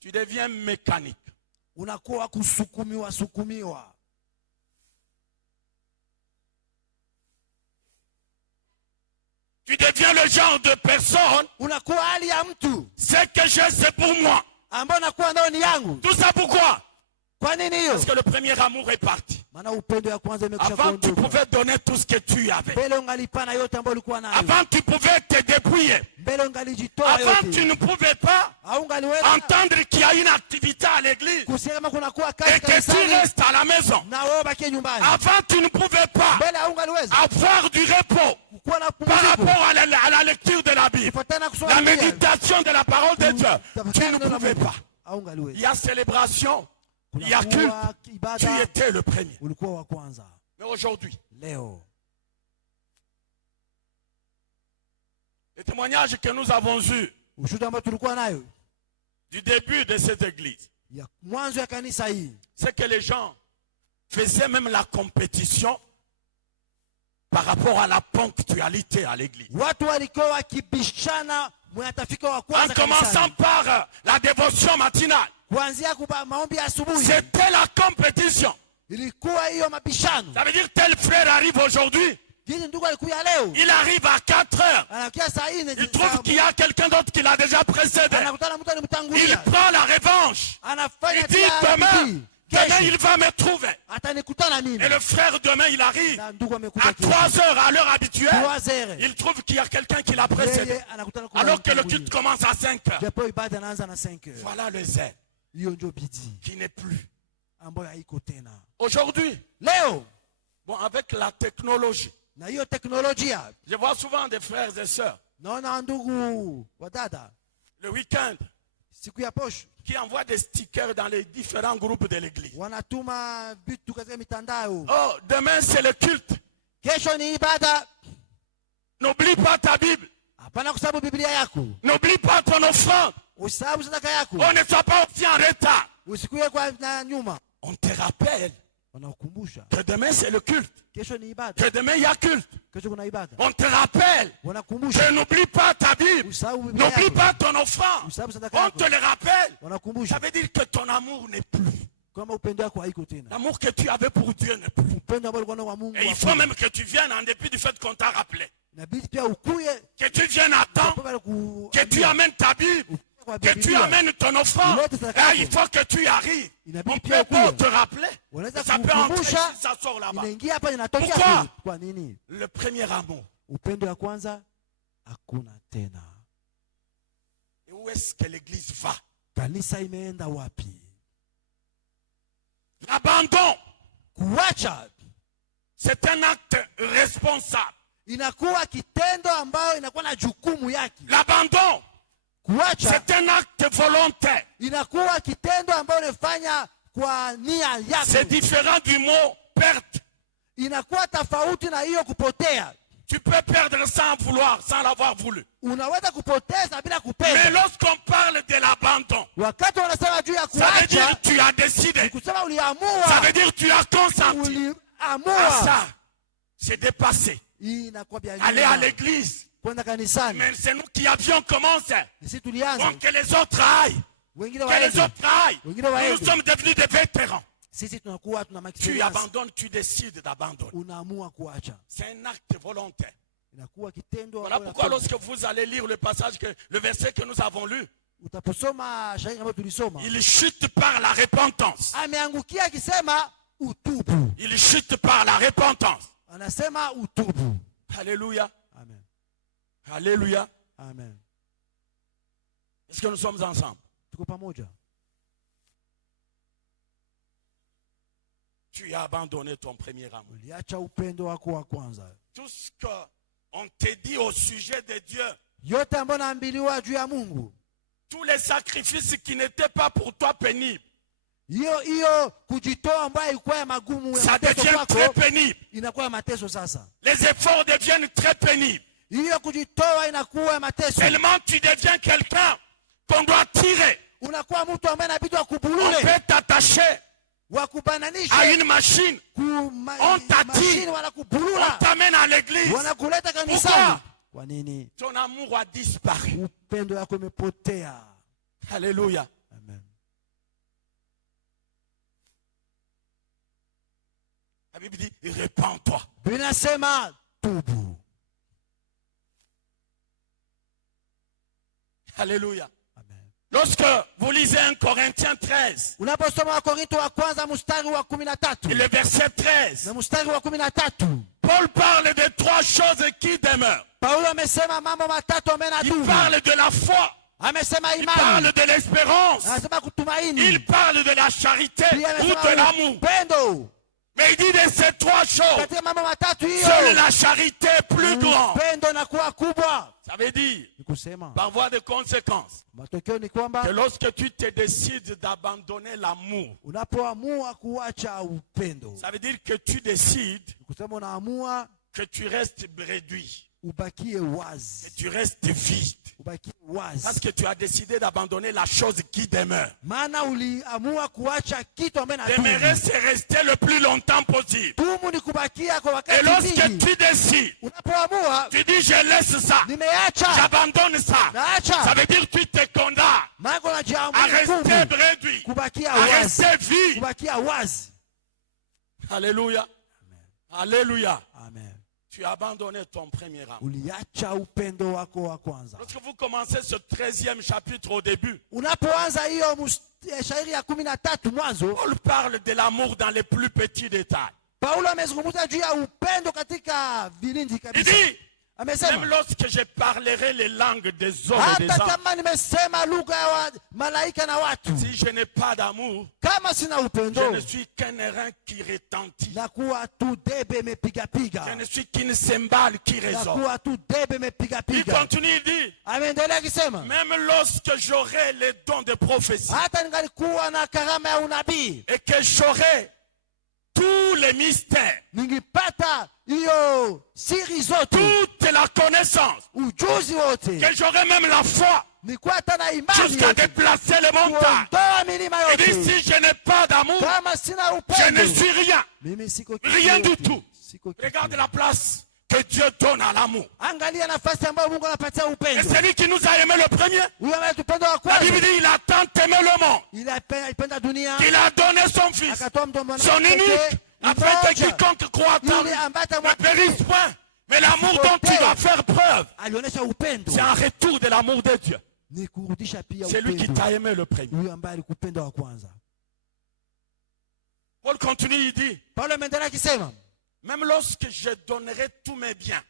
tu deviens mécanique. unakuwa sukumiwa. Tu deviens le genre de personne, Unakuwa hali ya mtu ce que j'ai, c'est pour moi. ambayo nakuwa nayo ni yangu. Tout ça pourquoi? Kwa nini hiyo? Parce que le premier amour est parti. Maana upendo ya kwanza imekwisha Avant, tu kuondoka. pouvais donner tout ce que tu avais. Mbele ungalipana yote ambayo ulikuwa nayo. Avant, tu pouvais te débrouiller. Mbele ungalijitoa Avant, tu yote. ne pouvais pas Au ungaliweza entendre qu'il y a une activité à l'église kusema kuna kuwa et kazi que tu kanisani restes à la maison. na wewe bakie nyumbani. Avant, tu ne pouvais pas Mbele au ungaliweza avoir du repos kuwa na par pumziko rapport à la lecture de la Bible, kufuatana kusoma la Biblia, méditation de la parole de Dieu, tu tafakari ne neno la pouvais Mungu, pas. au ungaliweza. Il y a célébration, il y a culte, Kunakuwa tu ibada, étais le premier. ulikuwa wa kwanza. Mais aujourd'hui, Leo les témoignages que nous avons eus ushuhuda ambao tulikuwa nayo du début de cette église, ya mwanzo ya kanisa hii, c'est que les gens faisaient même la compétition par rapport à la ponctualité à l'église. watu walikuwa wakibishana mwenye atafika wa En kwanza commençant kanisani. par la dévotion matinale, Kuanzia maombi ya asubuhi c'était la compétition. ilikuwa hiyo mabishano. Ça veut dire tel frère arrive aujourd'hui, Kile ndugu alikuya leo il arrive à 4 heures. anakia saa nne, Il trouve qu'il y a quelqu'un d'autre qui l'a déjà précédé. anakutana mtu Il alimtangulia, prend la revanche. anafanya Il dit tia demain, bidii. demain Kesho il va me trouver. atanikutana mimi Et le frère demain il arrive na ndugu à amekuja 3 heures à l'heure habituelle. 3 heures, Il trouve qu'il y a quelqu'un qui l'a précédé. yeye anakutana kwa Alors que le mtangulia. culte commence à 5 heures. Japo ibada inaanza na 5 heures. Voilà le zèle Hiyo ndio bidii qui n'est plus. ambayo haiko tena Aujourd'hui, leo. bon, avec la technologie, Na hiyo teknolojia, je vois souvent des frères et sœurs, naona ndugu wa dada le week-end, siku ya posho qui envoient des stickers dans les différents groupes de l'église. wanatuma vitu katika mitandao. Oh, demain c'est le culte. Kesho ni ibada, N'oublie pas ta Bible. hapana kusahau Biblia yako, N'oublie pas ton offrande. usahau sadaka yako, On ne soit pas aussi en retard. usikuye kwa na nyuma. On te rappelle Wanakukumbusha que demain c'est le culte. kesho ni ibada, Que demain il y a culte. kesho kuna ibada. On te rappelle Wanakukumbusha que n'oublie pas ta Bible. usahau Biblia N'oublie yako, pas ton offrande. usahau sadaka On yako. te le rappelle. Ça Wanakukumbusha veut dire que ton amour n'est plus. kama upendo wako haiko tena, L'amour que tu avais pour Dieu n'est plus. upendo ambao ulikuwa nao wa Mungu. Et il faut même que tu viennes en dépit du fait qu'on t'a rappelé. Inabidi pia ukuye, Que tu viennes à temps. Que tu amènes ta Bible. Que tu amènes ton offrande. Et il faut que tu y arrives. On peut pas te rappeler. Wanaweza Ça peut entrer si kukumbusha, ça sort là-bas. inaingia hapa inatokea Pourquoi? kule. Kwa nini? Le premier amour. Upendo wa kwanza hakuna tena. Et où est-ce que l'église va? Kanisa imeenda wapi? L'abandon, Kuacha c'est un acte responsable. inakuwa kitendo ambayo inakuwa na jukumu yake. L'abandon, Kuacha c'est un acte volontaire. inakuwa kitendo ambayo unafanya kwa nia C'est yako. différent du mot perte. Inakuwa tofauti na hiyo kupotea. Tu peux perdre sans vouloir, sans l'avoir voulu. Unaweza kupoteza bila Mais kupenda. lorsqu'on parle de l'abandon, Wakati wanasema juu ya ça veut dire kuacha, que tu as décidé. kusema Ça uliamua, veut dire que tu as consenti. Ah, uliamua. ça, c'est dépassé. Hii inakuwa bia Aller à nyuma. l'église. Kwenda kanisani. Mais c'est nous qui avions commencé. Sisi tulianza, Donc que les autres aillent. wengine Que les waende. autres aillent. Wengine Nous waende. sommes devenus des vétérans. Sisi tunakuwa tuna Tu experience. abandonnes, tu décides d'abandonner. Unaamua kuacha. C'est un acte volontaire. Inakuwa kitendo Voilà ambayo pourquoi unapenda. lorsque vous allez lire le passage, le verset que nous avons lu, Utaposoma shairi ambayo tulisoma, il chute par la repentance. ameangukia akisema utubu. Il chute par la repentance. Anasema utubu. Alléluia. Amen. Alléluia. Amen. Est-ce que nous sommes ensemble? Tuko pamoja. Tu as abandonné ton premier amour. Uliacha upendo wako wa kwanza. Tout ce qu'on te dit au sujet de Dieu, Yote ambayo naambiliwa juu ya Mungu, tous les sacrifices qui n'étaient pas pour toi pénibles, hiyo kujitoa ambayo ilikuwa ya magumu ya ça mateso devient très kwako, pénible. inakuwa ya mateso sasa. Les efforts deviennent très pénibles. Hiyo kujitoa inakuwa ya mateso. Tellement tu deviens quelqu'un qu'on doit tirer. Unakuwa mtu ambaye inabidi On wakubulule, peut t'attacher à wakubananishe, une machine. On t'attire. mashini On wanakubulula, t'amène à l'église. wanakuleta kanisani. Pourquoi? Kwa nini? Ton amour a disparu. Upendo wako umepotea. Alléluia. Amen. La Bible dit, répands-toi. Biblia inasema tubu. Alléluia. Amen. Lorsque vous lisez 1 Corinthiens 13, Unaposoma Wakorintho wa kwanza mstari wa 13 et le verset 13, na mstari wa 13, Paul parle de 3 choses qui demeurent. Paulo amesema mambo matatu ambayo Il yanadumu. parle de la foi, Amesema il imani, parle de l'espérance, anasema kutumaini, il parle de la charité pia ou de amesema l'amour. upendo. Mais il dit de ces trois choses, seule la charité est plus grande. Ça veut dire, par voie de conséquence, que lorsque tu te décides d'abandonner l'amour, ça veut dire que tu décides que tu restes réduit, que tu restes vide. Parce que tu as décidé d'abandonner la chose qui demeure. Demeurer, c'est rester le plus longtemps possible. Et lorsque tu décides, tu dis je laisse ça, j'abandonne ça. Ça veut dire que tu te condamnes à rester réduit, à rester vide. Alléluia. Alléluia. Amen. Tu as abandonné ton premier amour. Uliacha upendo wako wa kwanza. Lorsque vous commencez ce 13e chapitre au début, unapoanza hiyo shairi ya 13 mwanzo, Paul parle de l'amour dans les plus petits détails. Paulo amezungumza juu ya upendo katika vilindi kabisa. Il dit, même lorsque je parlerai les langues des hommes et des anges, si je n'ai pas d'amour, je ne suis qu'un airain qui retentit. Je ne suis qu'une cymbale qui résonne. Il continue, il dit, même lorsque j'aurai les dons de prophétie et que j'aurai tous les mystères, toute la connaissance, que j'aurai même la foi jusqu'à déplacer les montagnes. Il dit, si je n'ai pas d'amour, je ne suis rien. Rien du tout. Regarde la place que Dieu donne à l'amour. Et c'est lui qui nous a aimé le premier. La Bible dit, il a tant aimé le monde qu'il a donné son fils, son unique, afin que quiconque croit en lui ne périsse point. Mais l'amour dont tu vas faire preuve, c'est un retour de l'amour de Dieu. C'est lui qui t'a aimé le premier. Paul continue, il dit, même lorsque je donnerai tous mes biens,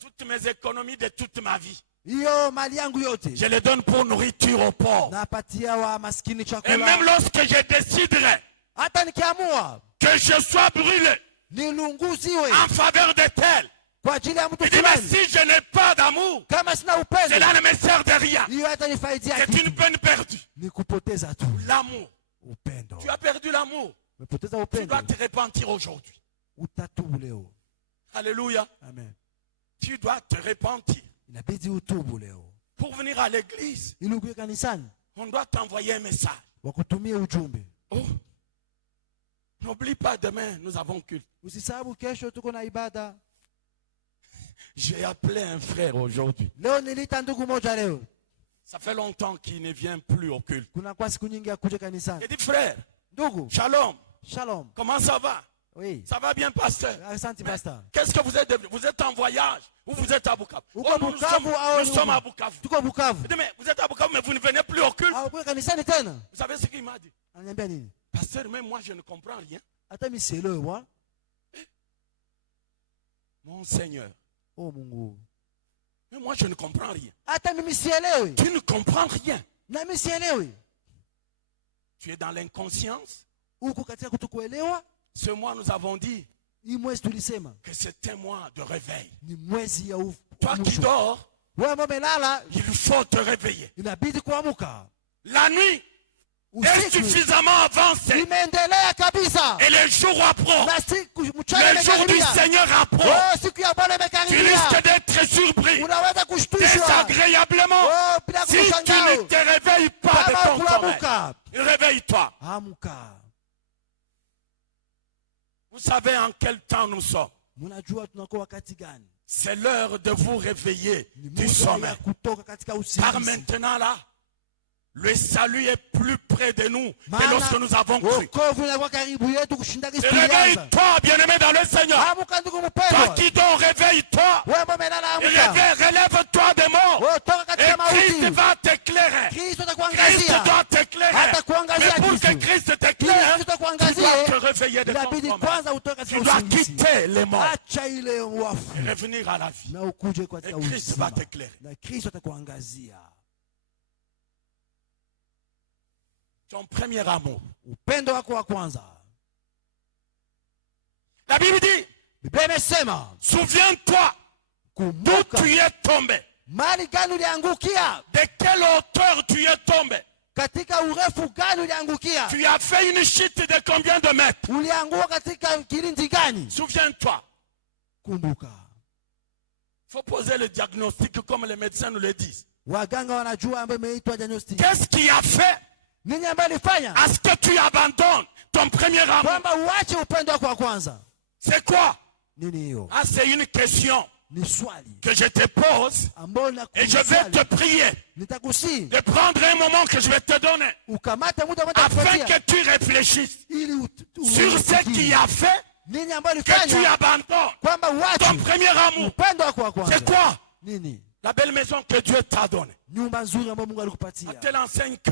toutes mes économies de toute ma vie, je les donne pour nourriture aux pauvres. Et même lorsque je déciderai que je sois brûlé en faveur de tel, il dit, mais si je n'ai pas d'amour, cela ne me sert de rien. C'est une peine perdue. L'amour. Tu as perdu l'amour. Tu dois te repentir aujourd'hui. Alléluia. Amen. Tu dois te repentir. Pour venir à l'église, on doit t'envoyer un message. Oh, n'oublie pas, demain nous avons culte. J'ai appelé un frère aujourd'hui. Ça fait longtemps qu'il ne vient plus au culte. Il dit, frère, shalom. Shalom. Comment ça va? Oui. Ça va bien, pasteur? Qu'est-ce que vous êtes devenu? Vous êtes en voyage ou vous êtes à Bukavu? Oh, nous sommes à Bukavu. Il dit, mais vous êtes à Bukavu, mais vous ne venez plus au culte. Vous savez ce qu'il m'a dit? Pasteur, même moi je ne comprends rien. Mon Seigneur. Mais moi je ne comprends rien. Tu ne comprends rien. Tu es dans l'inconscience. Ce mois nous avons dit que c'est un mois de réveil. Toi qui dors, il faut te réveiller. La nuit est suffisamment avancé. Et le jour approche. Le jour du Seigneur approche. Tu risques d'être surpris désagréablement si tu ne te réveilles pas de ton sommeil. Réveille-toi. Vous savez en quel temps nous sommes? C'est l'heure de vous réveiller du sommeil. Car maintenant là, le salut est plus près de nous que lorsque nous avons cru. Réveille-toi, bien-aimé dans le Seigneur. Toi qui dors, réveille-toi. Relève-toi des morts. Et Christ va t'éclairer. Christ doit t'éclairer. Mais pour que Christ t'éclaire, tu dois te réveiller de ton sommeil. Tu dois quitter les morts et revenir à la vie. Et Christ va t'éclairer. Ton premier amour. La Bible dit, Biblia imesema, souviens-toi d'où tu es tombé. Mahali gani uliangukia? De quelle hauteur tu es tombé? Katika urefu gani uliangukia? Tu as fait une chute de combien de mètres? Ulianguka katika kilindi gani? Souviens-toi. Kumbuka. Il faut poser le diagnostic comme les médecins nous le disent. Waganga wanajua ambayo imeitwa diagnostic. Qu'est-ce qui a fait Nini ambayo ilifanya à ce que tu abandonnes ton premier amour? kwamba uache upendo wako wa kwanza? C'est quoi? Nini hiyo? Ah, c'est une question Ni swali que je te pose ambayo et je vais te prier nitakusihi de prendre un moment que je vais te donner ukamate muda afin que tu réfléchisses sur ce qui a fait nini ambayo que tu ilifanya abandonnes kwamba ton uache premier amour. upendo wako wa kwanza. C'est quoi? Nini? La belle maison que Dieu t'a donnée. Nyumba nzuri ambayo Mungu On alikupatia. te l'enseigne que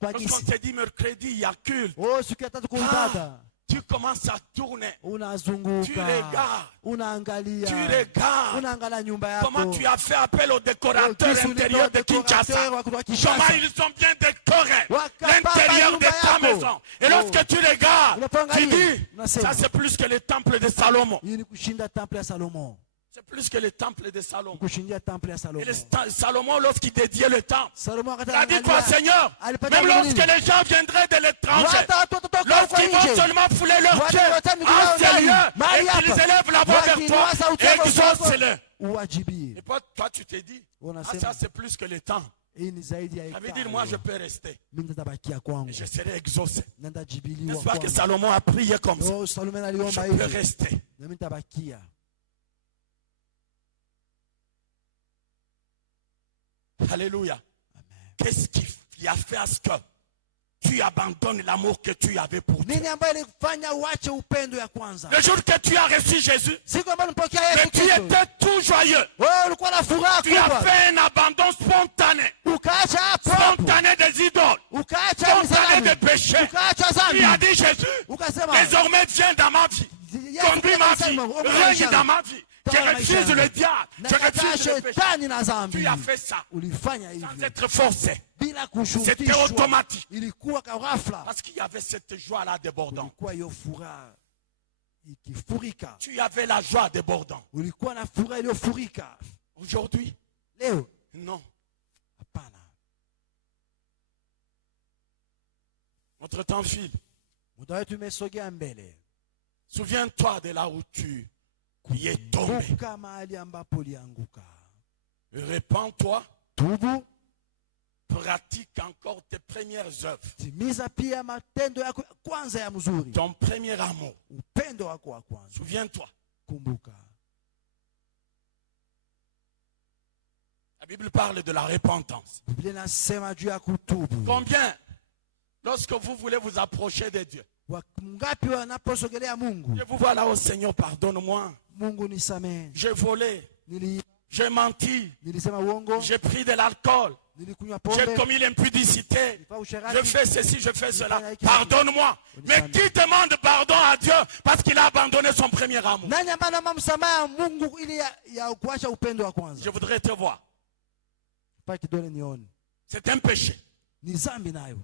Kwa lorsqu'on gisi. te dit mercredi, il y a culte. Oh, siku ya tatu kuibada. Tu commences à tourner. Tu Unazunguka. regardes. Unaangalia. Tu regardes. Unaangalia nyumba yako. Comment tu as fait appel aux décorateurs intérieurs de Kinshasa. Comment ils ont bien décoré l'intérieur de ta maison. Et lorsque tu regardes, tu dis, ça c'est plus que le temple de Salomon. Hii ni kushinda temple ya Salomon. C'est plus que le temple de Salomon. Kushindia temple ya Et Salomon. Salomon, lorsqu'il dédiait le temple, Salomon il a dit quoi, Seigneur? Même lorsque les gens viendraient de l'étranger, lorsqu'ils vont seulement fouler leur pied en ce lieu, et qu'ils élèvent la voix vers toi, exauce-le. Uwajibie. Et toi, tu t'es dit, ah, ça c'est plus que le temps. Hii ni zaidi ya Ça veut dire, moi je peux rester. Mimi nitabakia kwangu. Et je serai exaucé. Nitajibiliwa N'est-ce pas que kwangu. Salomon a prié comme ça? Oh, Salomon Je aliomba peux hivi. rester. Na mimi nitabakia. Alléluia. Qu'est-ce qui a fait à ce que tu abandonnes l'amour que tu avais pour Dieu? Nini ambayo ilikufanya uache upendo ya kwanza? Le jour que tu as reçu Jésus, Siku ambayo nilipokea mais Yesu tu Kristo. étais tout joyeux. Oh, ulikuwa na furaha Tu as kubwa. fait un abandon spontané. Ukaacha hapo hapo. Spontané des idoles. Ukaacha Spontané des msalaba. péchés. Ukaacha Tu as dhambi. dit Jésus, Ukasema désormais viens dans ma vie. Conduis ma vie. Règne dans ma vie. Je refuse le diable. Je refuse le péché. shetani na dhambi. Tu as fait ça Ulifanya sans hivyo être forcé. bila C'était kushurutishwa. automatique. Ilikuwa kwa ghafla. Parce qu'il y avait cette joie-là débordante. Ulikuwa hiyo furaha ikifurika. Tu avais la joie débordante. Ulikuwa na furaha iliyofurika. Aujourd'hui, Leo non. hapana. Notre temps file. Muda wetu umesogea mbele. Souviens-toi de là où tu y es tombé. Kumbuka mahali ambapo ulianguka. Répands-toi. Tubu. Pratique encore tes premières œuvres. Timiza pia matendo yako ya kwanza ya mzuri. Ton premier amour. Upendo wako wa kwanza. Souviens-toi. Kumbuka. La Bible parle de la repentance. Biblia inasema juu ya kutubu. Combien, lorsque vous voulez vous approcher de Dieu, Wangapi wanaposogelea Mungu? je vous vois là, oh Seigneur, pardonne-moi. Mungu nisamehe. J'ai volé, j'ai menti, Nilisema uongo. j'ai pris de l'alcool, Nilikunywa j'ai pombe. commis l'impudicité, Nilifanya usherati. je fais ceci, je fais cela. Pardonne-moi. Mais qui demande pardon à Dieu parce qu'il a abandonné son premier amour? Nani ambaye anaomba msamaha Mungu ili ya kuacha upendo wa kwanza? Je voudrais te voir. Pa kidole nione. C'est un péché. Ni dhambi nayo.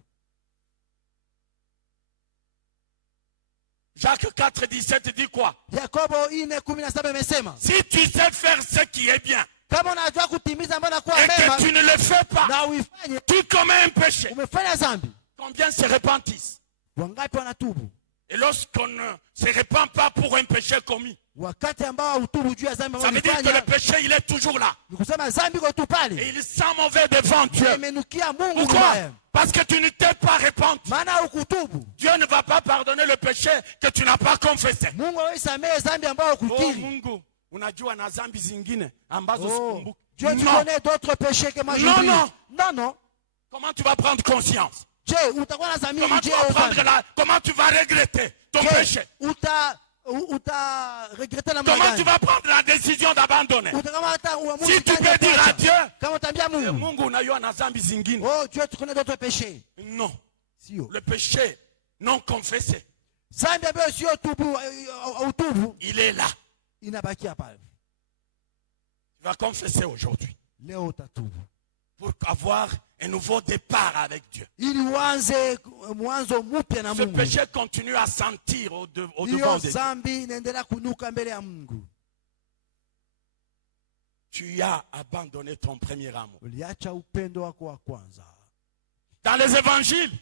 Jacques 4, 17 dit quoi? Yakobo 4:17 imesema, si tu sais faire ce qui est bien, kama unajua kutimiza ambayo nakuwa et mema que tu ne le fais pas, na uifanye, tu commets un péché. umefanya dhambi. Combien se repentissent? Wangapi wanatubu? Et lorsqu'on ne se repent pas pour un péché commis, Wakati ambao hutubu juu ya dhambi ça ambayo veut dire que le unafanya, péché, il est toujours là. ni kusema dhambi iko tu Et pale. il sent mauvais devant Dieu. Imenukia Mungu Pourquoi? mbaya. Parce que tu ne t'es pas repenti. Maana ukutubu. Dieu ne va pas pardonner le péché que tu n'as pas confessé. Mungu haisamehe dhambi ambayo Oh ukukiri. Mungu, unajua na dhambi zingine ambazo Oh, sikumbuki. Dieu, tu Non. connais d'autres péchés que moi Non, j'oublie. non. Non, non. Comment tu vas prendre conscience? Je, utakuwa na dhambi Comment tu vas prendre comment tu vas regretter ton péché? Regretter la Comment tu magani. vas prendre la décision d'abandonner? Utakamata uamuzi Si tu gani peux ya dire kuacha? à Dieu, Kama utambia Mungu, Mungu unajua na dhambi zingine. oh Dieu, tu connais d'autres péchés. Non. Sio. Le péché non confessé, Dhambi ambayo sio utubu, il est là. inabakia pale. Tu vas confesser aujourd'hui. Leo utatubu. pour avoir un nouveau départ avec Dieu. ili mwanzo mpya na Ce Mungu. péché continue à sentir au devant Hiyo de Dieu. dhambi inaendelea kunuka mbele ya Mungu. Tu as abandonné ton premier amour. Uliacha upendo wako wa kwanza. Dans les évangiles,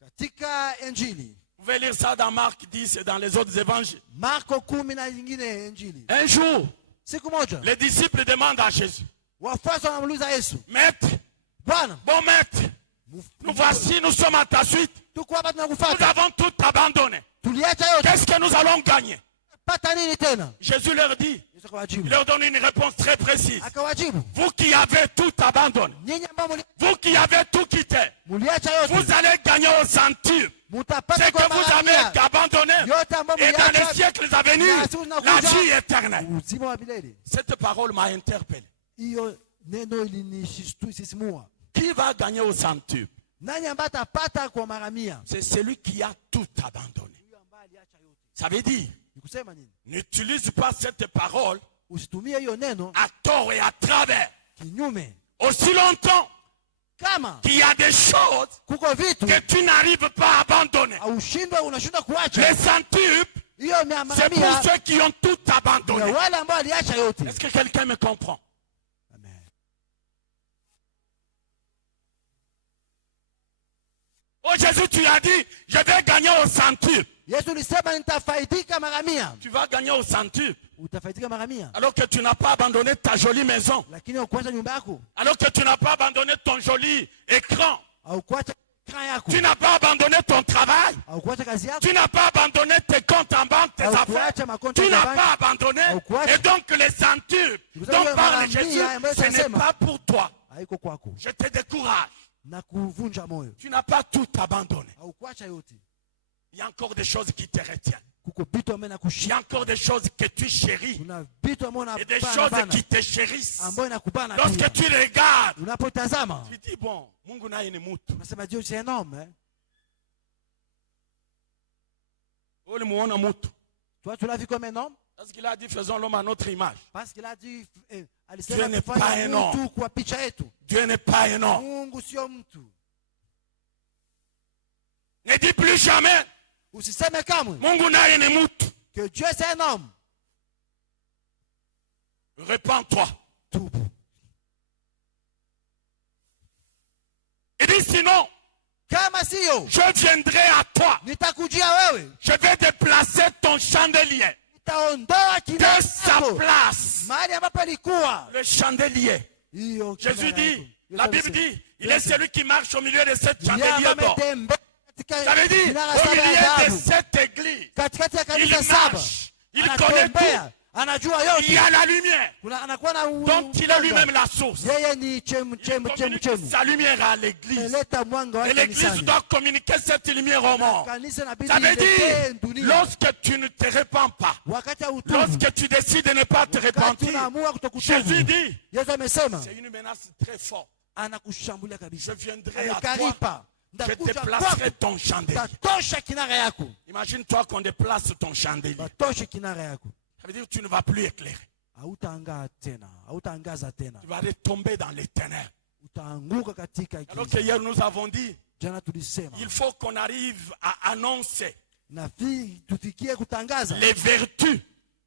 Katika Injili, vous pouvez lire ça dans Marc 10 et dans les autres évangiles. Marko 10 na nyingine Injili. Un jour, Siku moja, les disciples demandent à Jésus, wafuasi wanamuuliza Yesu, Maître, Bwana, bon maître, nous voici, nous sommes à ta suite. tuko hapa Nous tunakufuata. avons tout abandonné. Tuliacha yote. Qu'est-ce que nous allons gagner? Pata nini tena? Jésus leur dit, Yesu il akawajibu. leur donne une réponse très précise. Akawajibu, Vous qui avez tout abandonné, nyinyi ambao vous qui avez tout quitté, muliacha yote, vous allez gagner au centuple. mutapata C'est que kwa vous mara avez mia. abandonné. Yote ambao Et dans les muliacha siècles à venir, la vie éternelle. uzima wa milele. Cette parole m'a interpellé. Hiyo neno ilinisisimua. Qui va gagner au centuple? Nani ambaye atapata kwa mara mia? C'est celui qui a tout abandonné. Huyo ambaye aliacha yote. Ça veut dire, Ni kusema nini? n'utilise pas cette parole Usitumie hiyo neno à tort et à travers. kinyume. Aussi longtemps Kama qu'il y a des choses kuko vitu que tu n'arrives pas à abandonner. unashindwa kuacha. Les centuples, Hiyo mara c'est pour mia ceux qui ont tout ya abandonné. wale ambao aliacha yote. Est-ce que quelqu'un me comprend? Amen. Oh Jésus, tu as dit, je vais gagner au centuple. Yesu alisema nitafaidika mara mia. Tu vas gagner au centuple. Utafaidika mara mia. Alors que tu n'as pas abandonné ta jolie maison. Lakini ukuacha nyumba yako, Alors que tu n'as pas abandonné ton joli écran. au kuacha ekran yako, Tu n'as pas abandonné ton travail. au kuacha kazi yako, Tu n'as pas abandonné tes comptes en banque, tes au affaires. kuacha makonto Tu ya n'as banki. pas abandonné. Et donc les centuples dont parle Jésus, ce n'est pas pour toi. haiko kwako. Je te décourage. Na kuvunja moyo. Tu n'as pas tout abandonné. Au kuacha yote. Il y a encore des choses qui te retiennent. Kuko vitu ambaye Il y a nakushika. encore des choses que tu chéris. Kuna vitu ambaye Et des unapana choses bana. qui te chérissent. Ambayo inakubana Lorsque pia. tu regardes, Unapotazama, tu dis, bon, Mungu naye ni mutu. unasema Dieu c'est un homme, hein? Ulimuona mutu. Toi tu l'as vu comme un homme Parce qu'il a dit, faisons l'homme à notre image. parce qu'il a dit Dieu alisema n'est pas kufanya un homme. mtu kwa picha yetu. Dieu n'est pas un homme. Mungu sio mtu. Ne dis plus jamais, Usiseme kamwe Mungu naye ni mutu. que Dieu c'est un homme. Répands-toi. Tubu. Il dit sinon, Kama sio, je viendrai à toi. nitakujia wewe. Je vais déplacer ton chandelier Nitaondoa de kinara sa yako place. mahali ambapo alikuwa. Le chandelier. Hiyo Jésus kinara dit, yako. la Bible dit, il est celui qui marche au milieu de cette Yeye chandelier ambaye d'or. ametembea katika Ça veut dire, kinara au saba ya milieu de dhahabu. cette église, Katikati ya il kanisa saba, marche, il connaît tout. anatembea, anajua Il yote. y a la lumière, Anakuwa na dont il est lui-même la source. yeye ni Il chemu communique sa lumière à l'église. Leta mwanga Et wake l'église kanisani. doit communiquer cette lumière au monde. Kanisa inabidi Ça veut iletee dire, dunia. lorsque tu ne te répands pas, Wakati hautubu, lorsque tu décides de ne pas te wakati repentir, unaamua Jésus kutokutubu, dit, Yesu amesema c'est une menace très forte. anakushambulia Je kabisa. viendrai à toi, Amekaripa. je Ndakuja déplacerai kwako. ton chandelier. Tatosha kinara yako. Imagine-toi qu'on déplace ton chandelier. Batoshe kinara yako. Ça veut dire que tu ne vas plus éclairer. Hautaangaa tena. Hautaangaza tena. Tu vas retomber dans les ténèbres. Utaanguka katika Alors que giza. hier nous avons dit, Jana tulisema. il faut qu'on arrive à annoncer Nafikiri tufikie kutangaza les vertus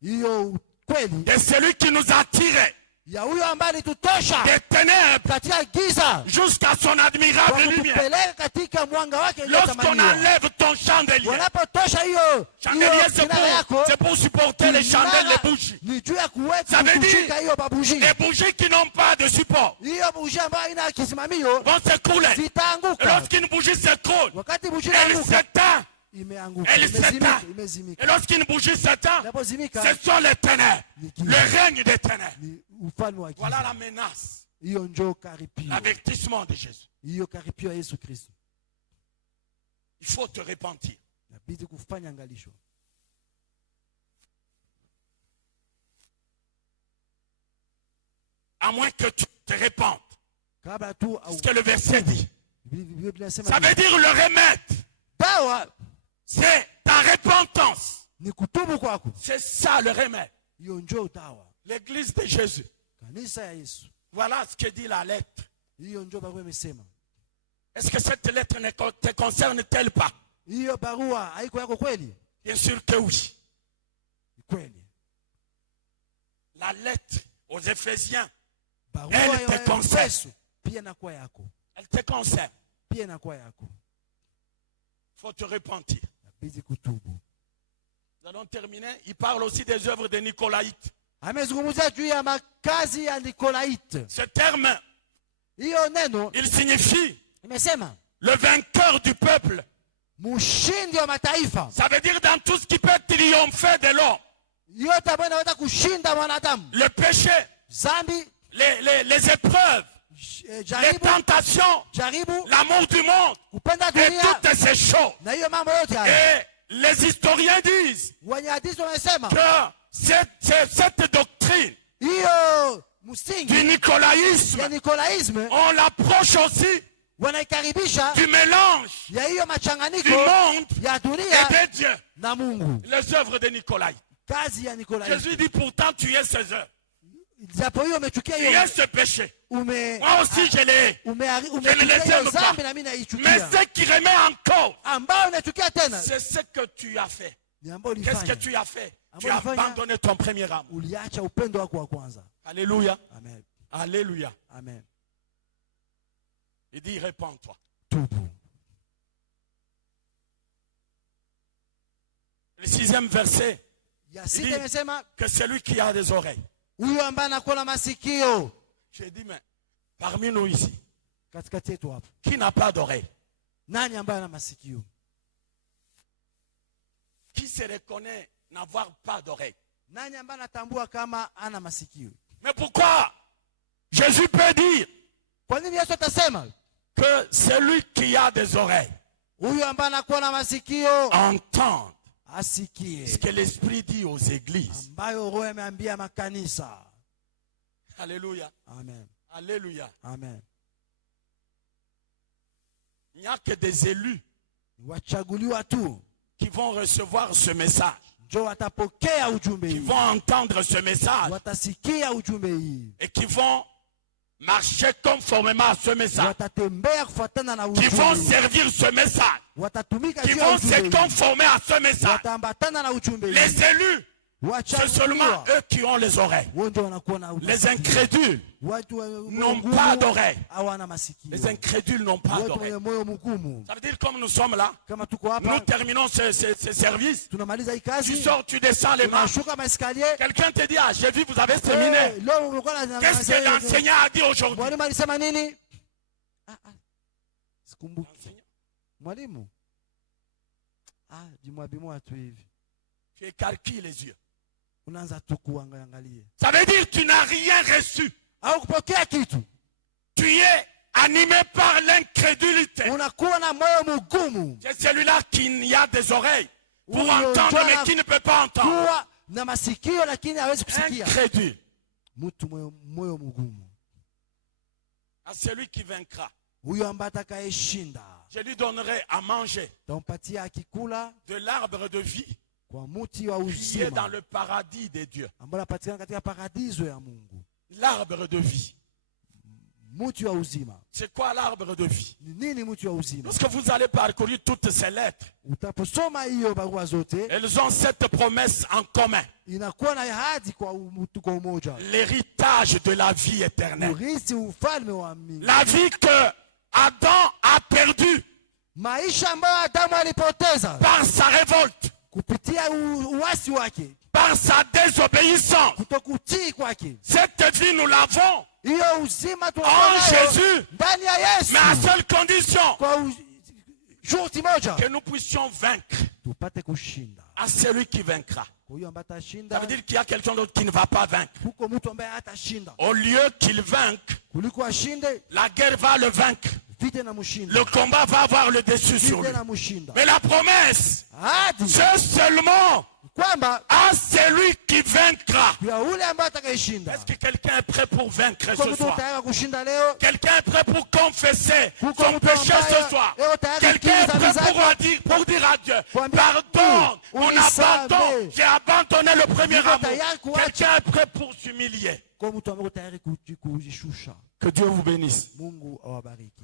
hiyo kweli de celui qui nous a tirés ya huyo ambaye alitutosha des ténèbres katika giza jusqu'à son kwa admirable lumière. kutupeleka katika mwanga wake Lorsqu'on uliotamaniwa. enlève ton chandelier, Wanapotosha hiyo chandelier kinara yako, c'est pour supporter les chandelles, les bougies. ni juu ya kuweka Ça veut dire- kushika hiyo babuji. Les bougies qui n'ont pas de support Hiyo buji ambayo haina kisimamio vont s'écrouler. Et zitaanguka. lorsqu'une bougie s'écroule, Wakati buji elle inaanguka s'éteint. imeanguka, Elle s'éteint. imezimika. Et lorsqu'une bougie s'éteint, Inapozimika ce sont les ténèbres, le règne des ténèbres. ni ufalme wa Voilà giza. la menace, Hiyo njoo karipio. l'avertissement de Jésus. Hiyo karipio ya Yesu Kristo. Il faut te repentir. Inabidi kufanya angalisho. À moins que tu te répandes. Kabla tu C'est ce que le verset dit. Biblia inasema Ça veut dire le remède. dawa C'est ta repentance. ni kutubu kwako. C'est ça le remède. Hiyo njoo dawa. L'église de Jésus. Kanisa ya Yesu. Voilà ce que dit la lettre hiyo ndio barua imesema. Est-ce que cette lettre ne te concerne-t-elle pas? Hiyo barua haiko yako kweli? Bien sûr que oui. Kweli. La lettre aux Éphésiens, Barua elle te concerne. Pia na kwa yako. Elle te concerne. Pia na kwa yako. Faut te repentir. Nabidi kutubu. Nous allons terminer. Il parle aussi des œuvres des Nicolaïtes. Amezungumzia juu ya makazi ya Nikolaite. Ce terme, Hiyo neno il signifie imesema le vainqueur du peuple. mshindi wa mataifa. Ça veut dire dans tout ce qui peut triompher de l'homme. Yote ambayo inaweza kushinda mwanadamu. Le péché, Zambi, les épreuves, les jaribu, tentations, jaribu, l'amour du monde, kupenda et dunia toutes ces choses. na hiyo mambo yote haya. Et les historiens disent Wenye hadithi wamesema que cette doctrine hiyo du msingi nicolaïsme, ya Nikolaisme on l'approche aussi wanaikaribisha du mélange ya hiyo du machanganyiko monde ya et dunia de Dieu. na Mungu. Les œuvres de Nicolaï. Kazi ya Nikolaisme. Jésus dit pourtant tu es ces œuvres. Japo hiyo umechukia Tu hiyo es ce péché. ume Moi aussi je l'ai. umechukia les hiyo aime pas. dhambi na mimi Mais naichukia. ce qui remet en cause, Ambao unachukia tena c'est ce que tu as fait. ni ambao Qu'est-ce que ulifanya. tu as fait? Ambao Tu as ulifanya, abandonné ton premier amour. uliacha upendo wako wa kwanza. Alléluia. Amen. Alléluia. Amen. Il dit répands-toi. Tubu. Le 6e verset, Ya il sita dit imesema que celui qui a des oreilles. huyo ambaye anakuwa na masikio J'ai dit, mais parmi nous ici, katikati yetu hapa. qui n'a pas d'oreille? Nani ambaye ana masikio? Qui se reconnaît n'avoir pas d'oreille? Nani ambaye anatambua kama ana masikio? Mais pourquoi Jésus peut dire Kwa nini Yesu atasema que celui qui a des oreilles huyo ambaye anakuwa na masikio entende asikie ce que l'Esprit dit aux églises? ambayo Roho ameambia makanisa? Alléluia. Amen. Alléluia. Amen. Il n'y a que des élus Wachaguliwa tu qui vont recevoir ce message, ndio watapokea ujumbe qui hii, vont entendre ce message watasikia ujumbe hii, et qui vont marcher conformément à ce message, watatembea kufuatana na qui vont ujumbe hii, servir ce message, watatumika qui juu ya vont ujumbe se hii, conformer à ce message. wataambatana na ujumbe hii. Les élus, c'est seulement Wachaguliwa eux qui ont les oreilles. wao ndio wanakuwa na Les incrédules watu wa n'ont ngumu pas d'oreilles. hawana masikio. Les incrédules n'ont pas Watu d'oreilles. wenye moyo mgumu. Ça veut dire comme nous sommes là, Kama tuko nous hapa terminons ce service, tunamaliza hii tu kazi, sors, tu descends les marches. tunashuka maeskalier. Quelqu'un te dit, ah, j'ai vu, vous avez séminaire. Leo umekuwa na Qu'est-ce que l'enseignant a dit aujourd'hui? mwalimu alisema nini? Sikumbuki. L'enseignant, Mwalimu jimwabimwa tu hivi, tu écarquilles les yeux. unaanza tu kuangalia Ça veut dire que tu n'as rien reçu. au kupokea kitu, Tu es animé par l'incrédulité. unakuwa na moyo mgumu. C'est celui-là qui a des oreilles pour Huyo entendre ndio mais qui ne peut pas entendre. kuwa na masikio lakini hawezi kusikia. Incrédule. Mtu moyo mgumu, À celui qui vaincra, huyo ambaye atakayeshinda je lui donnerai à manger tampatia akikula de l'arbre de vie kwa muti wa qui est dans uzima le paradis des dieux. ambao unapatikana katika paradiso ya Mungu. L'arbre de vie. Muti wa uzima C'est quoi l'arbre de vie? ni nini? Muti wa uzima, Lorsque vous allez parcourir toutes ces lettres, utaposoma hiyo barua zote, elles ont cette promesse en commun. inakuwa na ahadi kwa mtu kwa umoja, L'héritage de la vie éternelle. urithi ufalme wa mbingu, La vie que Adam a perdue maisha ambayo Adamu alipoteza par sa révolte, kupitia uasi wake, par sa désobéissance. kutokutii kwake. Cette vie, nous l'avons Hiyo uzima en tunayo Jésus, ndani ya Yesu, mais à seule condition kwa shurti moja, que nous puissions vaincre tupate kushinda. à celui qui vaincra. Kwa hiyo ambaye Ça atashinda, veut dire qu'il y a quelqu'un d'autre qui ne va pas vaincre. huko mtu ambaye hatashinda, Au lieu qu'il vainque, kuliko ashinde, la guerre va le vaincre. vite na mshinda, Le combat va avoir le dessus sur lui. vite na mshinda. Mais la promesse, Ahadi c'est seulement kwamba à celui qui vaincra. ya ule ambaye atakayeshinda. Est-ce que quelqu'un est prêt pour vaincre Kwa ce mtu soir? tayari kushinda leo, Quelqu'un est prêt pour confesser Kuko son mtu péché ambaye ce soir? leo tayari Quelqu'un est kukiri prêt dhambi zake, pour dire à Dieu, Kuambia pardonne, Mungu, mon unisamehe. abandon, j'ai abandonné donné le premier amour. Quelqu'un est prêt pour s'humilier. Que Dieu vous bénisse. Mungu awabariki.